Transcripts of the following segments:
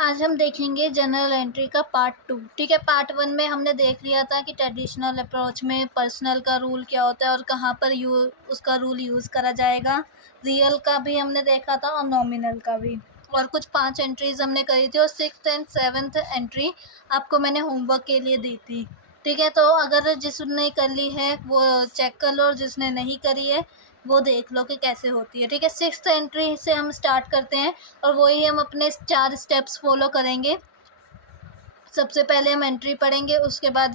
आज हम देखेंगे जनरल एंट्री का पार्ट 2। ठीक है, पार्ट 1 में हमने देख लिया था कि ट्रेडिशनल अप्रोच में पर्सनल का रूल क्या होता है और कहाँ पर उसका रूल यूज़ करा जाएगा। रियल का भी हमने देखा था और नॉमिनल का भी, और कुछ 5 एंट्रीज हमने करी थी और 6th एंड 7th एंट्री आपको मैंने होमवर्क के लिए दी थी। ठीक है, तो अगर जिसने कर ली है वो चेक कर लो और जिसने नहीं करी है वो देख लो कि कैसे होती है। ठीक है, 6th एंट्री से हम स्टार्ट करते हैं और वही हम अपने 4 स्टेप्स फॉलो करेंगे। सबसे पहले हम एंट्री पढ़ेंगे, उसके बाद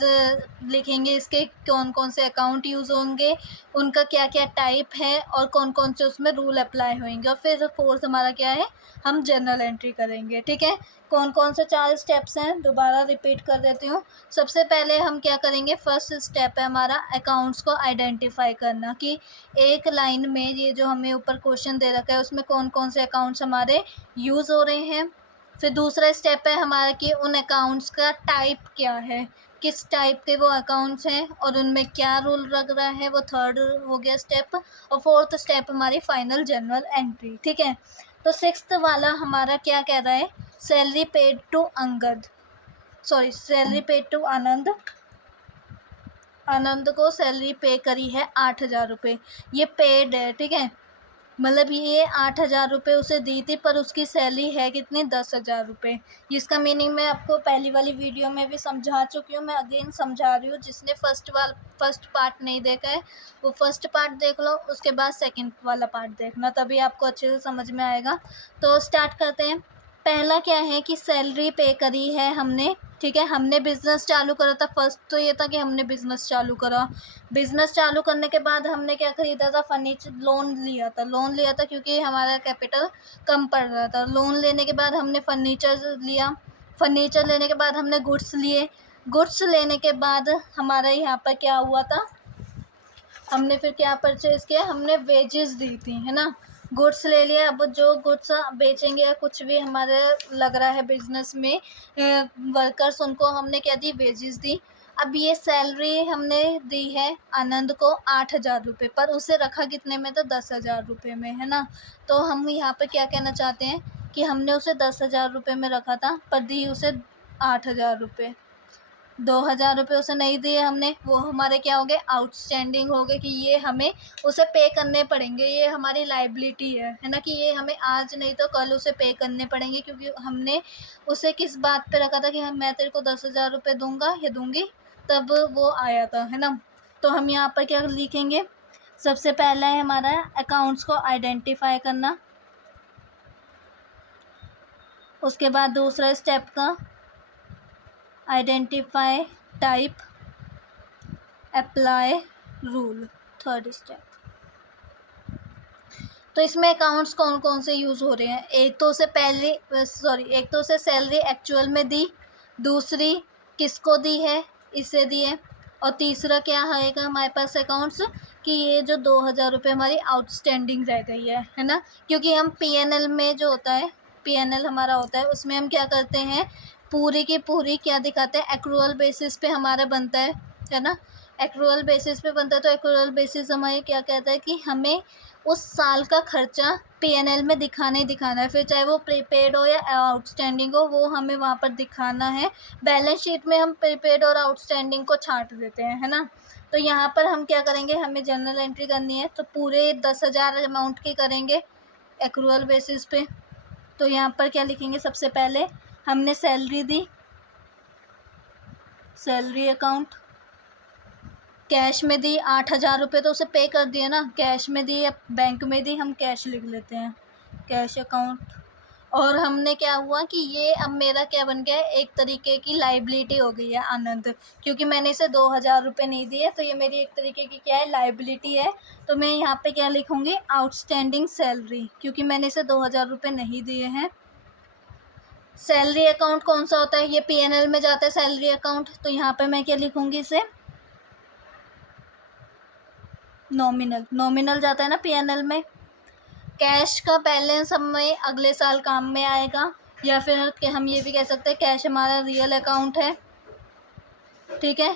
लिखेंगे इसके कौन कौन से अकाउंट यूज़ होंगे, उनका क्या क्या टाइप है और कौन कौन से उसमें रूल अप्लाई होंगे, और फिर 4th हमारा क्या है, हम जनरल एंट्री करेंगे। ठीक है, कौन कौन से 4 स्टेप्स हैं दोबारा रिपीट कर देती हूँ। सबसे पहले हम क्या करेंगे, फर्स्ट स्टेप है हमारा अकाउंट्स को आइडेंटिफाई करना कि एक लाइन में ये जो हमें ऊपर क्वेश्चन दे रखा है उसमें कौन कौन से अकाउंट्स हमारे यूज़ हो रहे हैं। फिर दूसरा स्टेप है हमारा कि उन अकाउंट्स का टाइप क्या है, किस टाइप के वो अकाउंट्स हैं और उनमें क्या रूल लग रहा है, वो थर्ड हो गया स्टेप। और 4th स्टेप हमारी फाइनल जनरल एंट्री। ठीक है, तो 6th वाला हमारा क्या कह रहा है, salary paid to salary paid to Anand को सैलरी पे करी है 8,000 रुपये। ये पेड है। ठीक है, मतलब ये 8,000 रुपये उसे दी थी पर उसकी सैलरी है कितनी, 10,000 रुपये। जिसका मीनिंग मैं आपको पहली वाली वीडियो में भी समझा चुकी हूँ, मैं अगेन समझा रही हूँ। जिसने फर्स्ट पार्ट नहीं देखा है वो फर्स्ट पार्ट देख लो, उसके बाद सेकंड वाला पार्ट देखना, तभी आपको अच्छे से समझ में आएगा। तो स्टार्ट करते हैं। पहला क्या है कि सैलरी पे करी है हमने। ठीक है, हमने बिज़नेस चालू करा था। फर्स्ट तो ये था कि हमने बिज़नेस चालू करा। बिज़नेस चालू करने के बाद हमने क्या ख़रीदा था, फर्नीचर। लोन लिया था क्योंकि हमारा कैपिटल कम पड़ रहा था। लोन लेने के बाद हमने फर्नीचर लिया। फर्नीचर लेने के बाद हमने गुड्स लिए। गुड्स लेने के बाद हमारा यहाँ पर क्या हुआ था, हमने फिर क्या परचेज़ किया, हमने वेजेस दी थी, है ना। गुड्स ले लिया। अब जो गुड्स बेचेंगे या कुछ भी हमारे लग रहा है बिजनेस में वर्कर्स, उनको हमने क्या दी, वेजेस दी। अब ये सैलरी हमने दी है आनंद को 8,000 रुपये, पर उसे रखा कितने में, तो 10,000 रुपये में, है ना। तो हम यहाँ पर क्या कहना चाहते हैं कि हमने उसे 10,000 रुपये में रखा था पर दी उसे 8,000 रुपये। 2,000 रुपये उसे नहीं दिए हमने, वो हमारे क्या हो गए, आउटस्टैंडिंग हो गए, कि ये हमें उसे पे करने पड़ेंगे। ये हमारी लाइबिलिटी है ना, कि ये हमें आज नहीं तो कल उसे पे करने पड़ेंगे, क्योंकि हमने उसे किस बात पे रखा था कि मैं तेरे को 10,000 रुपये दूंगा या दूंगी, तब वो आया था, है ना। तो हम यहाँ पर क्या लिखेंगे, सबसे पहला है हमारा अकाउंट्स को आइडेंटिफाई करना। उसके बाद दूसरा स्टेप का identify type, apply rule, third step. तो इसमें अकाउंट्स कौन कौन से यूज़ हो रहे हैं, एक तो उसे सैलरी एक्चुअल में दी, दूसरी किसको दी है, इसे दी है, और तीसरा क्या आएगा हमारे पास अकाउंट्स, कि ये जो 2,000 रुपये हमारी आउटस्टैंडिंग रह गई है ना। क्योंकि हम पीएनएल में जो होता है, पीएनएल हमारा होता है, उसमें हम क्या करते हैं, पूरी की पूरी क्या दिखाते हैं, एक्रूअल बेसिस पे हमारा बनता है ना। एक्रूअल बेसिस पे बनता है, तो एक्रूअल बेसिस हमारे क्या कहता है कि हमें उस साल का खर्चा पीएनएल में दिखाना ही दिखाना है, फिर चाहे वो प्रीपेड हो या आउटस्टैंडिंग हो, वो हमें वहाँ पर दिखाना है। बैलेंस शीट में हम प्रीपेड और आउटस्टैंडिंग को छांट देते हैं, है ना। तो यहाँ पर हम क्या करेंगे, हमें जनरल एंट्री करनी है, तो पूरे 10,000 अमाउंट की करेंगे एक्रूअल बेसिस पे। तो यहाँ पर क्या लिखेंगे, सबसे पहले हमने सैलरी दी, सैलरी अकाउंट, कैश में दी 8,000 रुपये, तो उसे पे कर दिए ना, कैश में दी या बैंक में दी, हम कैश लिख लेते हैं, कैश अकाउंट। और हमने क्या हुआ कि ये अब मेरा क्या बन गया है, एक तरीके की लाइबिलिटी हो गई है आनंद, क्योंकि मैंने इसे 2,000 रुपये नहीं दिए, तो ये मेरी एक तरीके की क्या है, लाइबिलिटी है। तो मैं यहाँ पे क्या लिखूँगी, आउटस्टैंडिंग सैलरी, क्योंकि मैंने इसे 2,000 रुपये नहीं दिए हैं। सैलरी अकाउंट कौन सा होता है, ये पीएनएल में जाता है सैलरी अकाउंट, तो यहाँ पे मैं क्या लिखूँगी, इसे नॉमिनल जाता है ना पीएनएल में। कैश का बैलेंस हमें अगले साल काम में आएगा, या फिर कि हम ये भी कह सकते हैं कैश हमारा रियल अकाउंट है। ठीक है,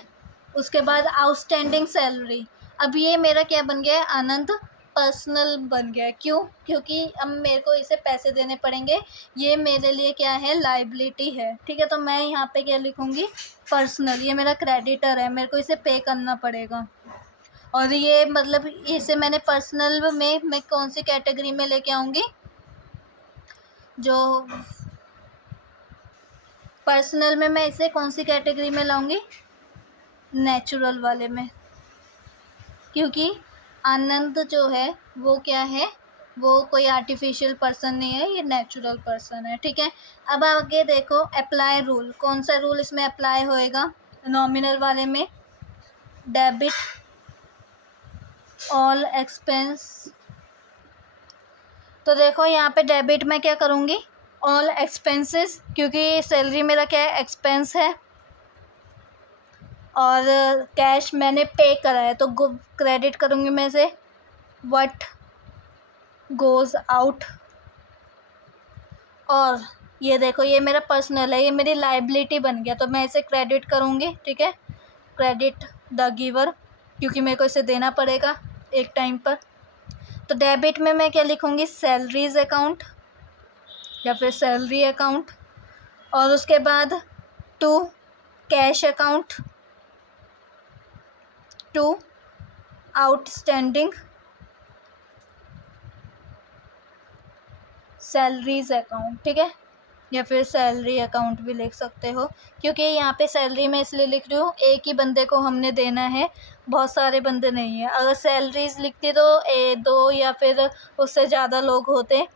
उसके बाद आउटस्टैंडिंग सैलरी, अब ये मेरा क्या बन गया है, आनंद पर्सनल बन गया। क्यों? क्योंकि अब मेरे को इसे पैसे देने पड़ेंगे, ये मेरे लिए क्या है, लाइबिलिटी है। ठीक है, तो मैं यहाँ पे क्या लिखूँगी, पर्सनल। ये मेरा क्रेडिटर है, मेरे को इसे पे करना पड़ेगा। और ये मतलब इसे मैंने पर्सनल में मैं कौन सी कैटेगरी में लेके आऊँगी, जो पर्सनल में मैं इसे कौन सी कैटेगरी में लाऊंगी, नेचुरल वाले में। क्योंकि आनंद जो है वो क्या है, वो कोई आर्टिफिशियल पर्सन नहीं है, ये नेचुरल पर्सन है। ठीक है, अब आगे देखो अप्लाई रूल, कौन सा रूल इसमें अप्लाई होएगा, नॉमिनल वाले में डेबिट ऑल एक्सपेंस। तो देखो यहाँ पे डेबिट में क्या करूँगी, ऑल एक्सपेंसेस, क्योंकि सैलरी मेरा क्या है, एक्सपेंस है। और कैश मैंने पे करा है, तो क्रेडिट करूँगी मैं से व्हाट गोज़ आउट। और ये देखो ये मेरा पर्सनल है, ये मेरी लाइबिलिटी बन गया, तो मैं इसे क्रेडिट करूँगी। ठीक है, क्रेडिट द गिवर, क्योंकि मेरे को इसे देना पड़ेगा एक टाइम पर। तो डेबिट में मैं क्या लिखूँगी, सैलरीज अकाउंट या फिर सैलरी अकाउंट। और उसके बाद to cash account, to outstanding salaries account. ठीक है, या फिर सैलरी अकाउंट भी लिख सकते हो, क्योंकि यहाँ पे सैलरी मैं इसलिए लिख रही हूँ, एक ही बंदे को हमने देना है, बहुत सारे बंदे नहीं है। अगर सैलरीज लिखती तो दो या फिर उससे ज़्यादा लोग होते।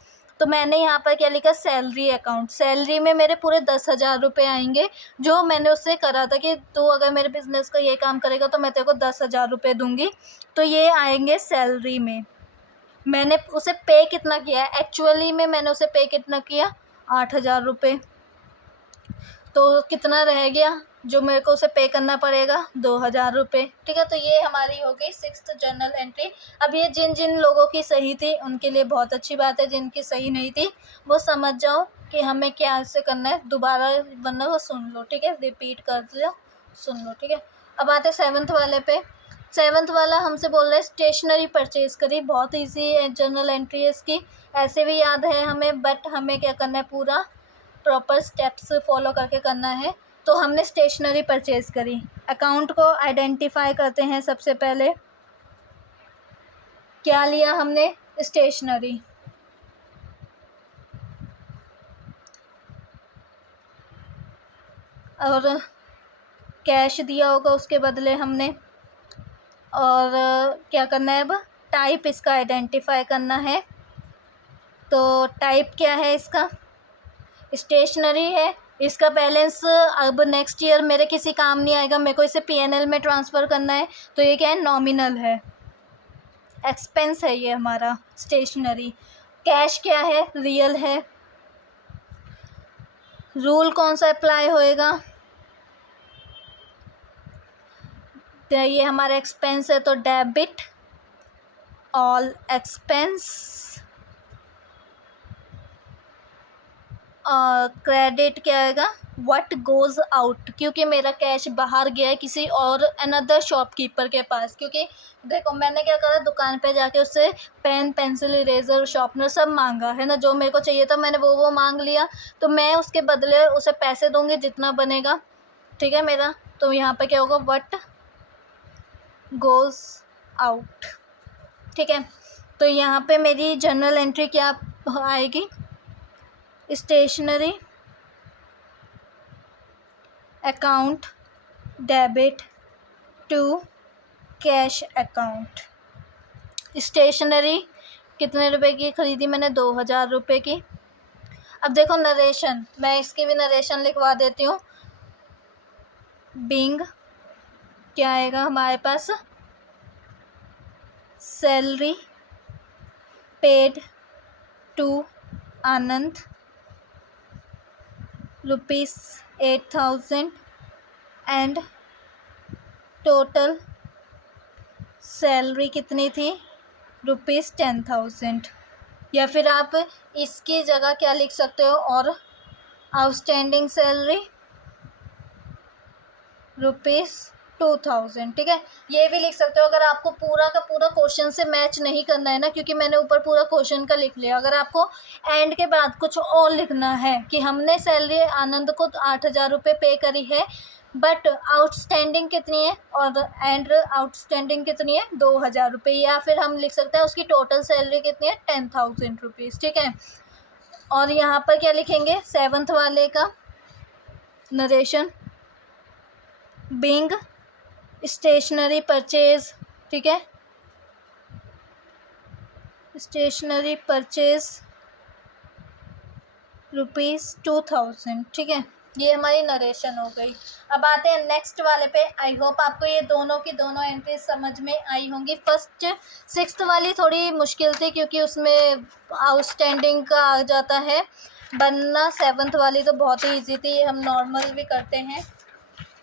तो मैंने यहाँ पर क्या लिखा, सैलरी अकाउंट। सैलरी में मेरे पूरे 10,000 रुपये आएंगे, जो मैंने उससे करा था कि तू अगर मेरे बिज़नेस का ये काम करेगा तो मैं तेरे को 10,000 रुपये दूँगी। तो ये आएंगे सैलरी में। मैंने उसे पे कितना किया है, एक्चुअली में मैंने उसे पे कितना किया, 8,000 रुपये। तो कितना रह गया जो मेरे को उसे पे करना पड़ेगा, 2,000 रुपये। ठीक है, तो ये हमारी हो गई 6th जर्नल एंट्री। अब ये जिन जिन लोगों की सही थी उनके लिए बहुत अच्छी बात है, जिनकी सही नहीं थी वो समझ जाओ कि हमें क्या से करना है, दोबारा वरना वो सुन लो। ठीक है, रिपीट कर लो, सुन लो। ठीक है, अब आते 7th वाले पे। 7th वाला हमसे बोल रहे हैं स्टेशनरी परचेज़ करी, बहुत ईजी जर्नल एंट्री है इसकी, ऐसे भी याद है हमें, बट हमें क्या करना है, पूरा प्रॉपर स्टेप्स फॉलो करके करना है। तो हमने स्टेशनरी परचेज़ करी, अकाउंट को आइडेंटिफाई करते हैं। सबसे पहले क्या लिया हमने, स्टेशनरी। और कैश दिया होगा उसके बदले हमने। और क्या करना है, अब टाइप इसका आइडेंटिफाई करना है। तो टाइप क्या है इसका, स्टेशनरी है। इसका बैलेंस अब नेक्स्ट ईयर मेरे किसी काम नहीं आएगा, मेरे को इसे पीएनएल में ट्रांसफ़र करना है, तो ये क्या है, नॉमिनल है, एक्सपेंस है ये हमारा स्टेशनरी। कैश क्या है, रियल है। रूल कौन सा अप्लाई होएगा, तो ये हमारा एक्सपेंस है, तो डेबिट ऑल एक्सपेंस। क्रेडिट क्या आएगा, व्हाट गोज़ आउट, क्योंकि मेरा कैश बाहर गया है किसी और अनदर शॉपकीपर के पास। क्योंकि देखो मैंने क्या करा, दुकान पे जाके उससे पेन पेंसिल इरेज़र शार्पनर सब मांगा है ना, जो मेरे को चाहिए था मैंने वो मांग लिया। तो मैं उसके बदले उसे पैसे दूंगी जितना बनेगा। ठीक है मेरा, तो यहाँ पे क्या होगा, व्हाट गोज़ आउट। ठीक है, तो यहाँ पे मेरी जर्नल एंट्री क्या आएगी, stationery account debit to cash account. Stationery कितने रुपए की ख़रीदी मैंने, 2,000 रुपये की। अब देखो नरेशन, मैं इसकी भी नरेशन लिखवा देती हूँ। बिंग क्या आएगा हमारे पास, salary paid to Anand ₹8,000 and total salary कितनी थी, ₹10,000। या फिर आप इसकी जगह क्या लिख सकते हो, और आउटस्टैंडिंग सैलरी 2000, ठीक है। ये भी लिख सकते हो अगर आपको पूरा का पूरा क्वेश्चन से मैच नहीं करना है ना, क्योंकि मैंने ऊपर पूरा क्वेश्चन का लिख लिया। अगर आपको एंड के बाद कुछ और लिखना है कि हमने सैलरी आनंद को 8,000 रुपये पे करी है, बट आउटस्टैंडिंग कितनी है और एंड आउटस्टैंडिंग कितनी है 2,000 रुपये, या फिर हम लिख सकते हैं उसकी टोटल सैलरी कितनी है 10,000 रुपीज़, ठीक है। और यहाँ पर क्या लिखेंगे 7th वाले का नरेशन, बिंग स्टेशनरी परचेज, ठीक है, स्टेशनरी परचेज ₹2000, ठीक है। ये हमारी नरेशन हो गई। अब आते हैं नेक्स्ट वाले पे। आई होप आपको ये दोनों की दोनों एंट्रीज समझ में आई होंगी। फर्स्ट 6th वाली थोड़ी मुश्किल थी क्योंकि उसमें आउटस्टैंडिंग का आ जाता है, वरना 7th वाली तो बहुत ही ईजी थी, हम नॉर्मल भी करते हैं।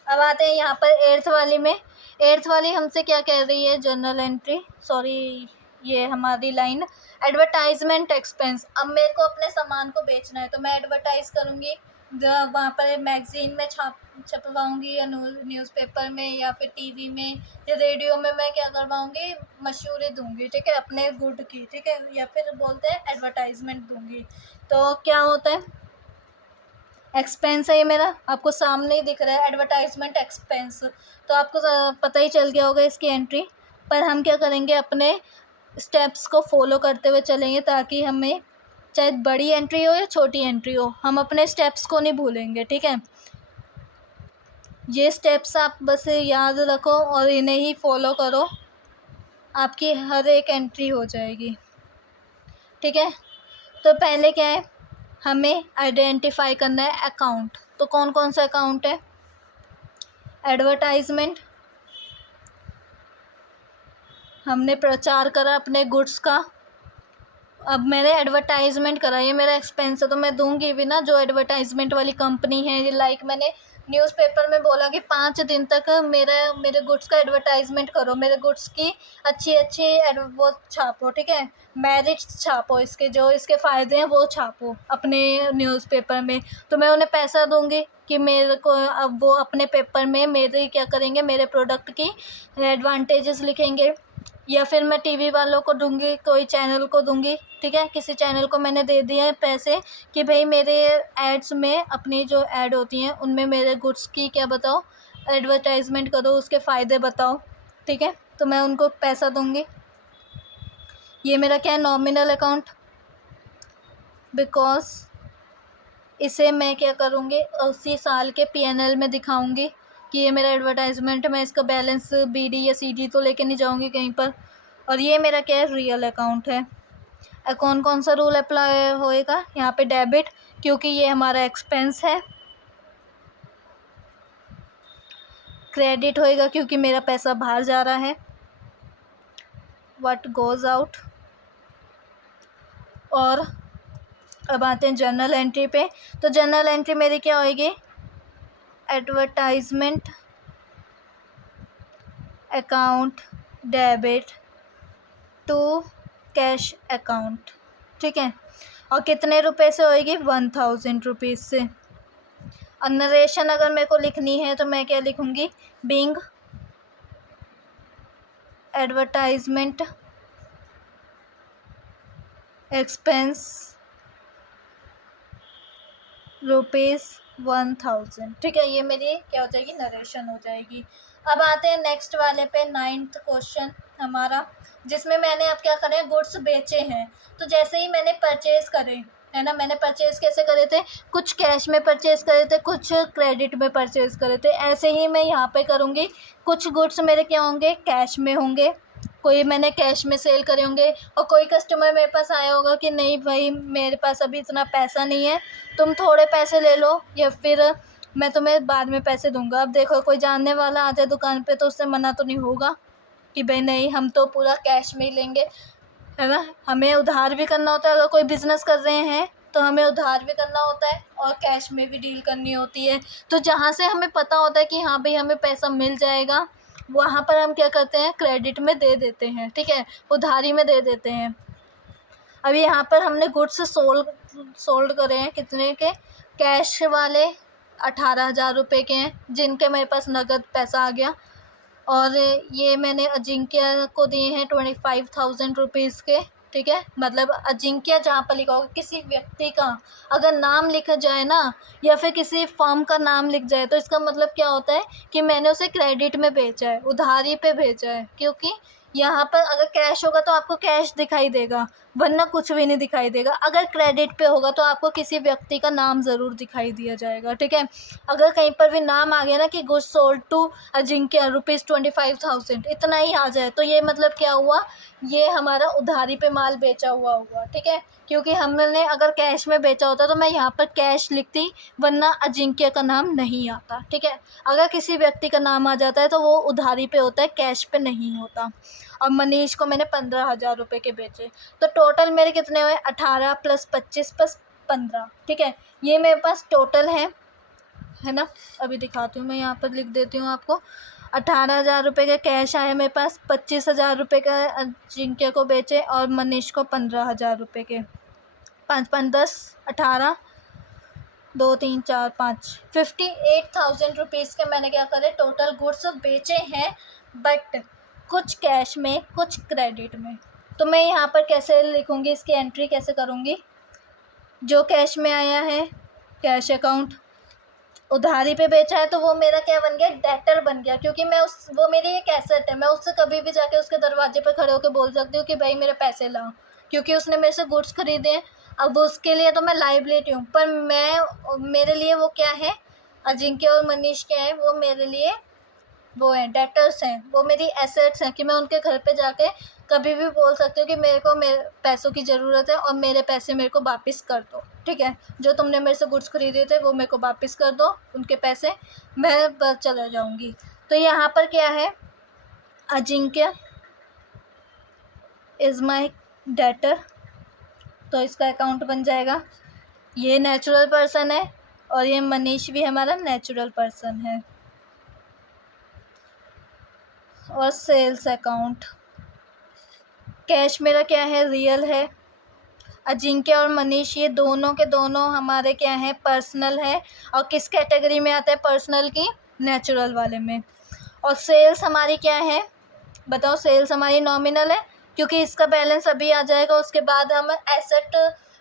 अब आते हैं यहाँ पर 8th वाली में। 8th वाली हमसे क्या कह रही है, जर्नल एंट्री, सॉरी ये हमारी लाइन एडवर्टाइजमेंट एक्सपेंस। अब मेरे को अपने सामान को बेचना है तो मैं एडवर्टाइज करूँगी, वहाँ पर मैगज़ीन में छपवाऊँगी या न्यूज़पेपर में या फिर टीवी में या रेडियो में मैं क्या करवाऊँगी, मशहूरी दूँगी, ठीक है, अपने गुड की, ठीक है, या फिर बोलते हैं एडवर्टाइजमेंट दूँगी। तो क्या होता है, एक्सपेंस है ये मेरा, आपको सामने ही दिख रहा है एडवर्टाइजमेंट एक्सपेंस, तो आपको पता ही चल गया होगा इसकी एंट्री। पर हम क्या करेंगे, अपने स्टेप्स को फॉलो करते हुए चलेंगे ताकि हमें चाहे बड़ी एंट्री हो या छोटी एंट्री हो, हम अपने स्टेप्स को नहीं भूलेंगे, ठीक है। ये स्टेप्स आप बस याद रखो और इन्हें ही फॉलो करो, आपकी हर एक एंट्री हो जाएगी, ठीक है। तो पहले क्या है, हमें आइडेंटिफाई करना है अकाउंट। तो कौन कौन सा अकाउंट है, एडवर्टाइजमेंट, हमने प्रचार करा अपने गुड्स का, अब मैंने एडवर्टाइजमेंट करा, ये मेरा एक्सपेंस है तो मैं दूंगी भी ना, जो एडवर्टाइजमेंट वाली कंपनी है। लाइक मैंने न्यूज़पेपर में बोला कि 5 दिन तक मेरे गुड्स का एडवर्टाइजमेंट करो, मेरे गुड्स की अच्छी अच्छी वो छापो, ठीक है, मेरिट्स छापो, इसके जो इसके फ़ायदे हैं वो छापो अपने न्यूज़पेपर में। तो मैं उन्हें पैसा दूंगी कि मेरे को, अब वो अपने पेपर में मेरे क्या करेंगे, मेरे प्रोडक्ट की एडवांटेजेस लिखेंगे, या फिर मैं टीवी वालों को दूंगी, कोई चैनल को दूंगी, ठीक है, किसी चैनल को मैंने दे दिए हैं पैसे कि भाई मेरे एड्स में, अपनी जो ऐड होती हैं उनमें मेरे गुड्स की क्या बताओ, एडवर्टाइजमेंट करो, उसके फ़ायदे बताओ, ठीक है, तो मैं उनको पैसा दूंगी। ये मेरा क्या है, नॉमिनल अकाउंट, बिकॉज इसे मैं क्या करूँगी, उसी साल के P&L में दिखाऊँगी कि ये मेरा एडवर्टाइजमेंट, मैं इसका बैलेंस BD या CD तो लेके नहीं जाऊँगी कहीं पर। और ये मेरा क्या है, रियल अकाउंट है। कौन कौन सा रूल अप्लाई होएगा यहाँ पे, डेबिट, क्योंकि ये हमारा एक्सपेंस है, क्रेडिट होएगा क्योंकि मेरा पैसा बाहर जा रहा है, व्हाट गोज़ आउट। और अब आते हैं जर्नल एंट्री पे। तो जर्नल एंट्री मेरी क्या होएगी, advertisement account debit to cash account, ठीक है, और कितने रुपए से होएगी, 1000 रुपीज़ से। और नरेशन अगर मेरे को लिखनी है तो मैं क्या लिखूँगी, बिंग एडवर्टाइजमेंट एक्सपेंस ₹1000, ठीक है, ये मेरी क्या हो जाएगी, नरेशन हो जाएगी। अब आते हैं नेक्स्ट वाले पे, 9th क्वेश्चन हमारा, जिसमें मैंने अब क्या करें, गुड्स बेचे हैं। तो जैसे ही मैंने परचेज़ करे है ना, मैंने परचेज़ कैसे करे थे, कुछ कैश में परचेज़ करे थे, कुछ क्रेडिट में परचेज़ करे थे, ऐसे ही मैं यहाँ पे करूँगी। कुछ गुड्स मेरे क्या होंगे, कैश में होंगे, कोई मैंने कैश में सेल करे होंगे, और कोई कस्टमर मेरे पास आया होगा कि नहीं भाई मेरे पास अभी इतना पैसा नहीं है, तुम थोड़े पैसे ले लो या फिर मैं तुम्हें बाद में पैसे दूंगा। अब देखो कोई जानने वाला आ जाए दुकान पे तो उससे मना तो नहीं होगा कि भाई नहीं हम तो पूरा कैश में ही लेंगे, है ना। हमें उधार भी करना होता है, अगर कोई बिज़नेस कर रहे हैं तो हमें उधार भी करना होता है और कैश में भी डील करनी होती है। तो जहाँ से हमें पता होता है कि हाँ भाई हमें पैसा मिल जाएगा, वहाँ पर हम क्या करते हैं, क्रेडिट में दे देते हैं, ठीक है, उधारी में दे देते हैं। अब यहाँ पर हमने गुड्स सोल्ड करे हैं, कितने के, कैश वाले 18,000 रुपये के हैं, जिनके मेरे पास नगद पैसा आ गया। और ये मैंने अजिंक्य को दिए हैं 25,000 रुपीज़ के, ठीक है। मतलब अजिंक्य जहाँ पर लिखा होगा किसी व्यक्ति का अगर नाम लिखा जाए ना, या फिर किसी फर्म का नाम लिख जाए, तो इसका मतलब क्या होता है कि मैंने उसे क्रेडिट में भेजा है, उधारी पे भेजा है। क्योंकि यहाँ पर अगर कैश होगा तो आपको कैश दिखाई देगा, वरना कुछ भी नहीं दिखाई देगा। अगर क्रेडिट पे होगा तो आपको किसी व्यक्ति का नाम ज़रूर दिखाई दिया जाएगा, ठीक है। अगर कहीं पर भी नाम आ गया ना कि गुड्स सोल्ड टू अजिंक्य ₹25,000 इतना ही आ जाए, तो ये मतलब क्या हुआ, ये हमारा उधारी पे माल बेचा हुआ, ठीक है। क्योंकि हमने अगर कैश में बेचा होता तो मैं यहाँ पर कैश लिखती, वरना अजिंक्य का नाम नहीं आता, ठीक है। अगर किसी व्यक्ति का नाम आ जाता है तो वो उधारी पे होता है, कैश पे नहीं होता। और मनीष को मैंने 15,000 रुपये के बेचे, तो टोटल मेरे कितने हुए, 18 + 25 + 15, ठीक है। ये मेरे पास टोटल है ना। अभी दिखाती हूँ, मैं यहाँ पर लिख देती हूँ आपको। 18,000 रुपये के कैश आए मेरे पास, 25,000 रुपये का अजिंक्य को बेचे, और मनीष को 15,000 रुपये के। 5 5 10 18 2 3 4 5 58,000 रुपीज़ के मैंने क्या करे, टोटल गुड्स बेचे हैं। बट कुछ कैश में, कुछ क्रेडिट में। तो मैं यहाँ पर कैसे लिखूँगी, इसकी एंट्री कैसे करूँगी। जो कैश में आया है कैश अकाउंट, उधारी पे बेचा है तो वो मेरा क्या बन गया, डेटर बन गया। क्योंकि मैं वो मेरी एक एसेट है, मैं उससे कभी भी जाके उसके दरवाजे पे खड़े होकर बोल सकती हूँ कि भाई मेरे पैसे लाओ, क्योंकि उसने मेरे से गुड्स खरीदे हैं। अब उसके लिए तो मैं लायबिलिटी हूँ, पर मेरे लिए वो क्या है, अजिंक्य और मनीष क्या है, वो मेरे लिए वो हैं, डेटर्स हैं, वो मेरी एसेट्स हैं, कि मैं उनके घर पे जाके कभी भी बोल सकती हूँ कि मेरे को मेरे पैसों की ज़रूरत है और मेरे पैसे मेरे को वापस कर दो, ठीक है। जो तुमने मेरे से गुड्स खरीदे थे वो मेरे को वापस कर दो, उनके पैसे, मैं बस चला जाऊँगी। तो यहाँ पर क्या है, अजिंक्य इज़ माई डेटर, तो इसका अकाउंट बन जाएगा। ये नेचुरल पर्सन है और ये मनीष भी हमारा नेचुरल पर्सन है। और सेल्स अकाउंट, कैश मेरा क्या है, रियल है। अजिंक्य और मनीष ये दोनों के दोनों हमारे क्या हैं, पर्सनल है। और किस कैटेगरी में आता है पर्सनल की, नेचुरल वाले में। और सेल्स हमारी क्या है, बताओ। सेल्स हमारी नॉमिनल है, क्योंकि इसका बैलेंस अभी आ जाएगा, उसके बाद हम एसेट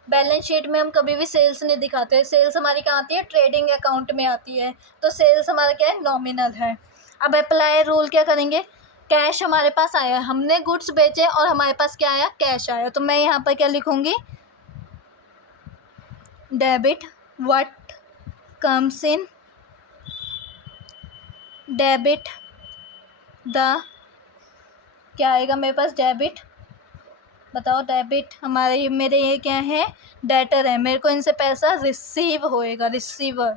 बैलेंस शीट में हम कभी भी सेल्स नहीं दिखाते। सेल्स हमारी कहाँ आती है, ट्रेडिंग अकाउंट में आती है। तो सेल्स हमारा क्या है, नॉमिनल है। अब अप्लाई रूल क्या करेंगे, कैश हमारे पास आया, हमने गुड्स बेचे और हमारे पास क्या आया, कैश आया। तो मैं यहाँ पर क्या लिखूँगी, debit what comes in, debit the, क्या आएगा मेरे पास, डेबिट, बताओ। डेबिट हमारे मेरे ये क्या है, डेटर है, मेरे को इनसे पैसा रिसीव होएगा, रिसीवर।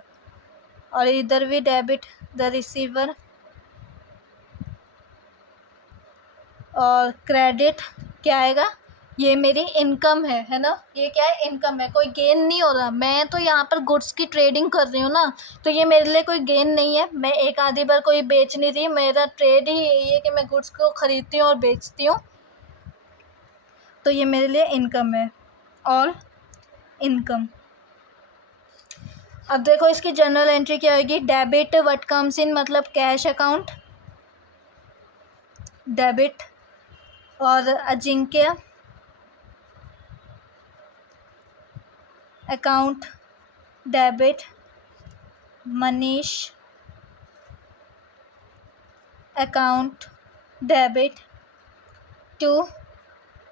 और इधर भी डेबिट द रिसीवर। और क्रेडिट क्या आएगा, ये मेरी इनकम है ना। ये क्या है, इनकम है, कोई गेन नहीं हो रहा। मैं तो यहाँ पर गुड्स की ट्रेडिंग कर रही हूँ ना, तो ये मेरे लिए कोई गेन नहीं है। मैं एक आधी बार कोई बेच नहीं रही, मेरा ट्रेड ही यही है कि मैं गुड्स को ख़रीदती हूँ और बेचती हूँ। तो ये मेरे लिए इनकम है। और इनकम, अब देखो इसकी जर्नल एंट्री क्या होगी, डेबिट व्हाट कम्स इन, मतलब कैश अकाउंट, डेबिट। और Ajinkya account debit, Manish account debit to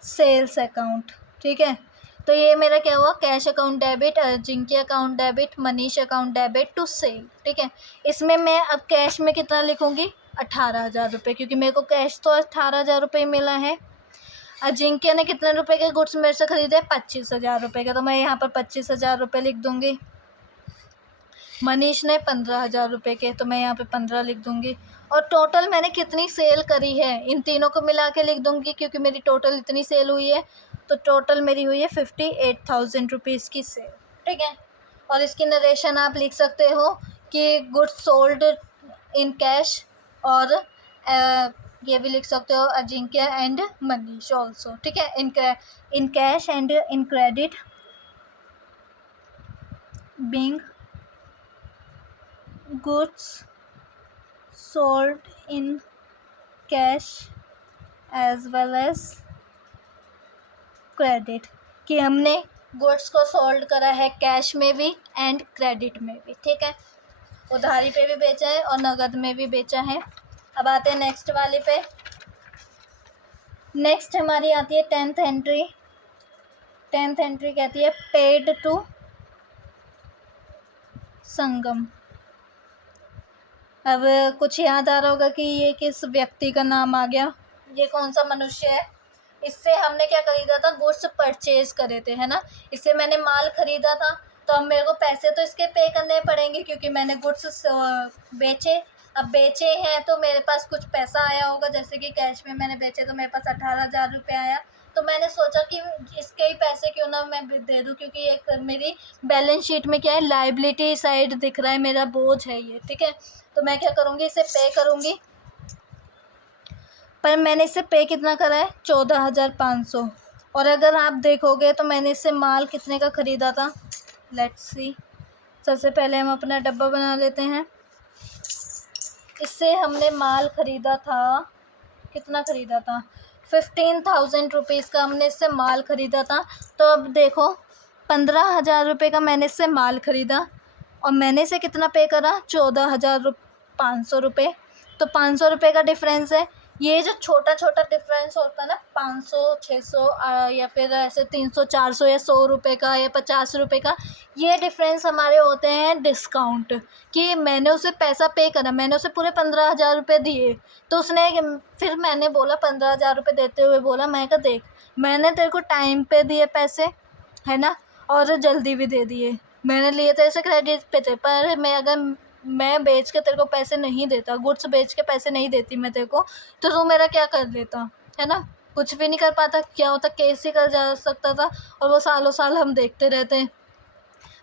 sales account, ठीक है। तो ये मेरा क्या हुआ, cash account debit, Ajinkya account debit, Manish account debit to sale, ठीक है। इसमें मैं अब कैश में कितना लिखूँगी, 18,000 रुपये, क्योंकि मेरे को कैश तो 18,000 रुपये मिला है। अजिंक्य ने कितने रुपए के गुड्स मेरे से खरीदे, 25,000 रुपये के, तो मैं यहाँ पर 25,000 रुपये लिख दूँगी। मनीष ने 15,000 रुपये के, तो मैं यहाँ पे 15 लिख दूँगी। और टोटल मैंने कितनी सेल करी है, इन तीनों को मिला के लिख दूँगी, क्योंकि मेरी टोटल इतनी सेल हुई है। तो टोटल मेरी हुई है 58,000 रुपीज़ की सेल, ठीक है। और इसकी नरेशन आप लिख सकते हो कि गुड्स सोल्ड इन कैश, और ये भी लिख सकते हो अजिंक्य एंड मनीष ऑल्सो, ठीक है। In cash and in credit being goods sold in cash as well as credit, कि हमने गुड्स को सोल्ड करा है कैश में भी एंड क्रेडिट में भी, ठीक है, उधारी पे भी बेचा है और नगद में भी बेचा है। अब आते हैं नेक्स्ट वाले पे। नेक्स्ट हमारी आती है 10th एंट्री। 10th एंट्री कहती है पेड टू संगम। अब कुछ याद आ रहा होगा कि ये किस व्यक्ति का नाम आ गया, ये कौन सा मनुष्य है। इससे हमने क्या खरीदा था, गुड्स परचेज करे थे, है ना, इससे मैंने माल खरीदा था, तो अब मेरे को पैसे तो इसके पे करने पड़ेंगे क्योंकि मैंने गुड्स बेचे। अब बेचे हैं तो मेरे पास कुछ पैसा आया होगा, जैसे कि कैश में मैंने बेचे तो मेरे पास 18,000 रुपये आया। तो मैंने सोचा कि इसके ही पैसे क्यों ना मैं दे दूं, क्योंकि एक मेरी बैलेंस शीट में क्या है, लायबिलिटी साइड दिख रहा है, मेरा बोझ है ये, ठीक है। तो मैं क्या करूँगी, इसे पे करूँगी। पर मैंने इससे पे कितना करा है, 14,500। और अगर आप देखोगे तो मैंने इससे माल कितने का ख़रीदा था, लेट्स सी। सबसे पहले हम अपना डब्बा बना लेते हैं। इससे हमने माल ख़रीदा था, कितना ख़रीदा था, 15,000 रुपीज़ का हमने इससे माल ख़रीदा था। तो अब देखो 15,000 रुपये का मैंने इससे माल ख़रीदा और मैंने इसे कितना पे करा, 14,500 रुपये। तो 500 रुपये का डिफरेंस है। ये जो छोटा छोटा डिफरेंस होता है ना, 500 600 या फिर ऐसे 300 400 या 100 रुपये का या 50 रुपये का, ये डिफरेंस हमारे होते हैं डिस्काउंट। कि मैंने उसे पैसा पे करा, मैंने उसे पूरे 15,000 रुपये दिए, तो उसने फिर मैंने बोला 15,000 रुपये देते हुए बोला, मैं कहा देख, मैंने तेरे को टाइम पे दिए पैसे, है ना, और जल्दी भी दे दिए, मैंने लिए थे ऐसे क्रेडिट पे थे, पर मैं बेच के तेरे को पैसे नहीं देता, गुड्स बेच के पैसे नहीं देती मैं तेरे को, तो तू मेरा क्या कर लेता, है ना, कुछ भी नहीं कर पाता। क्या होता, केस ही कर जा सकता था और वो सालों साल हम देखते रहते हैं।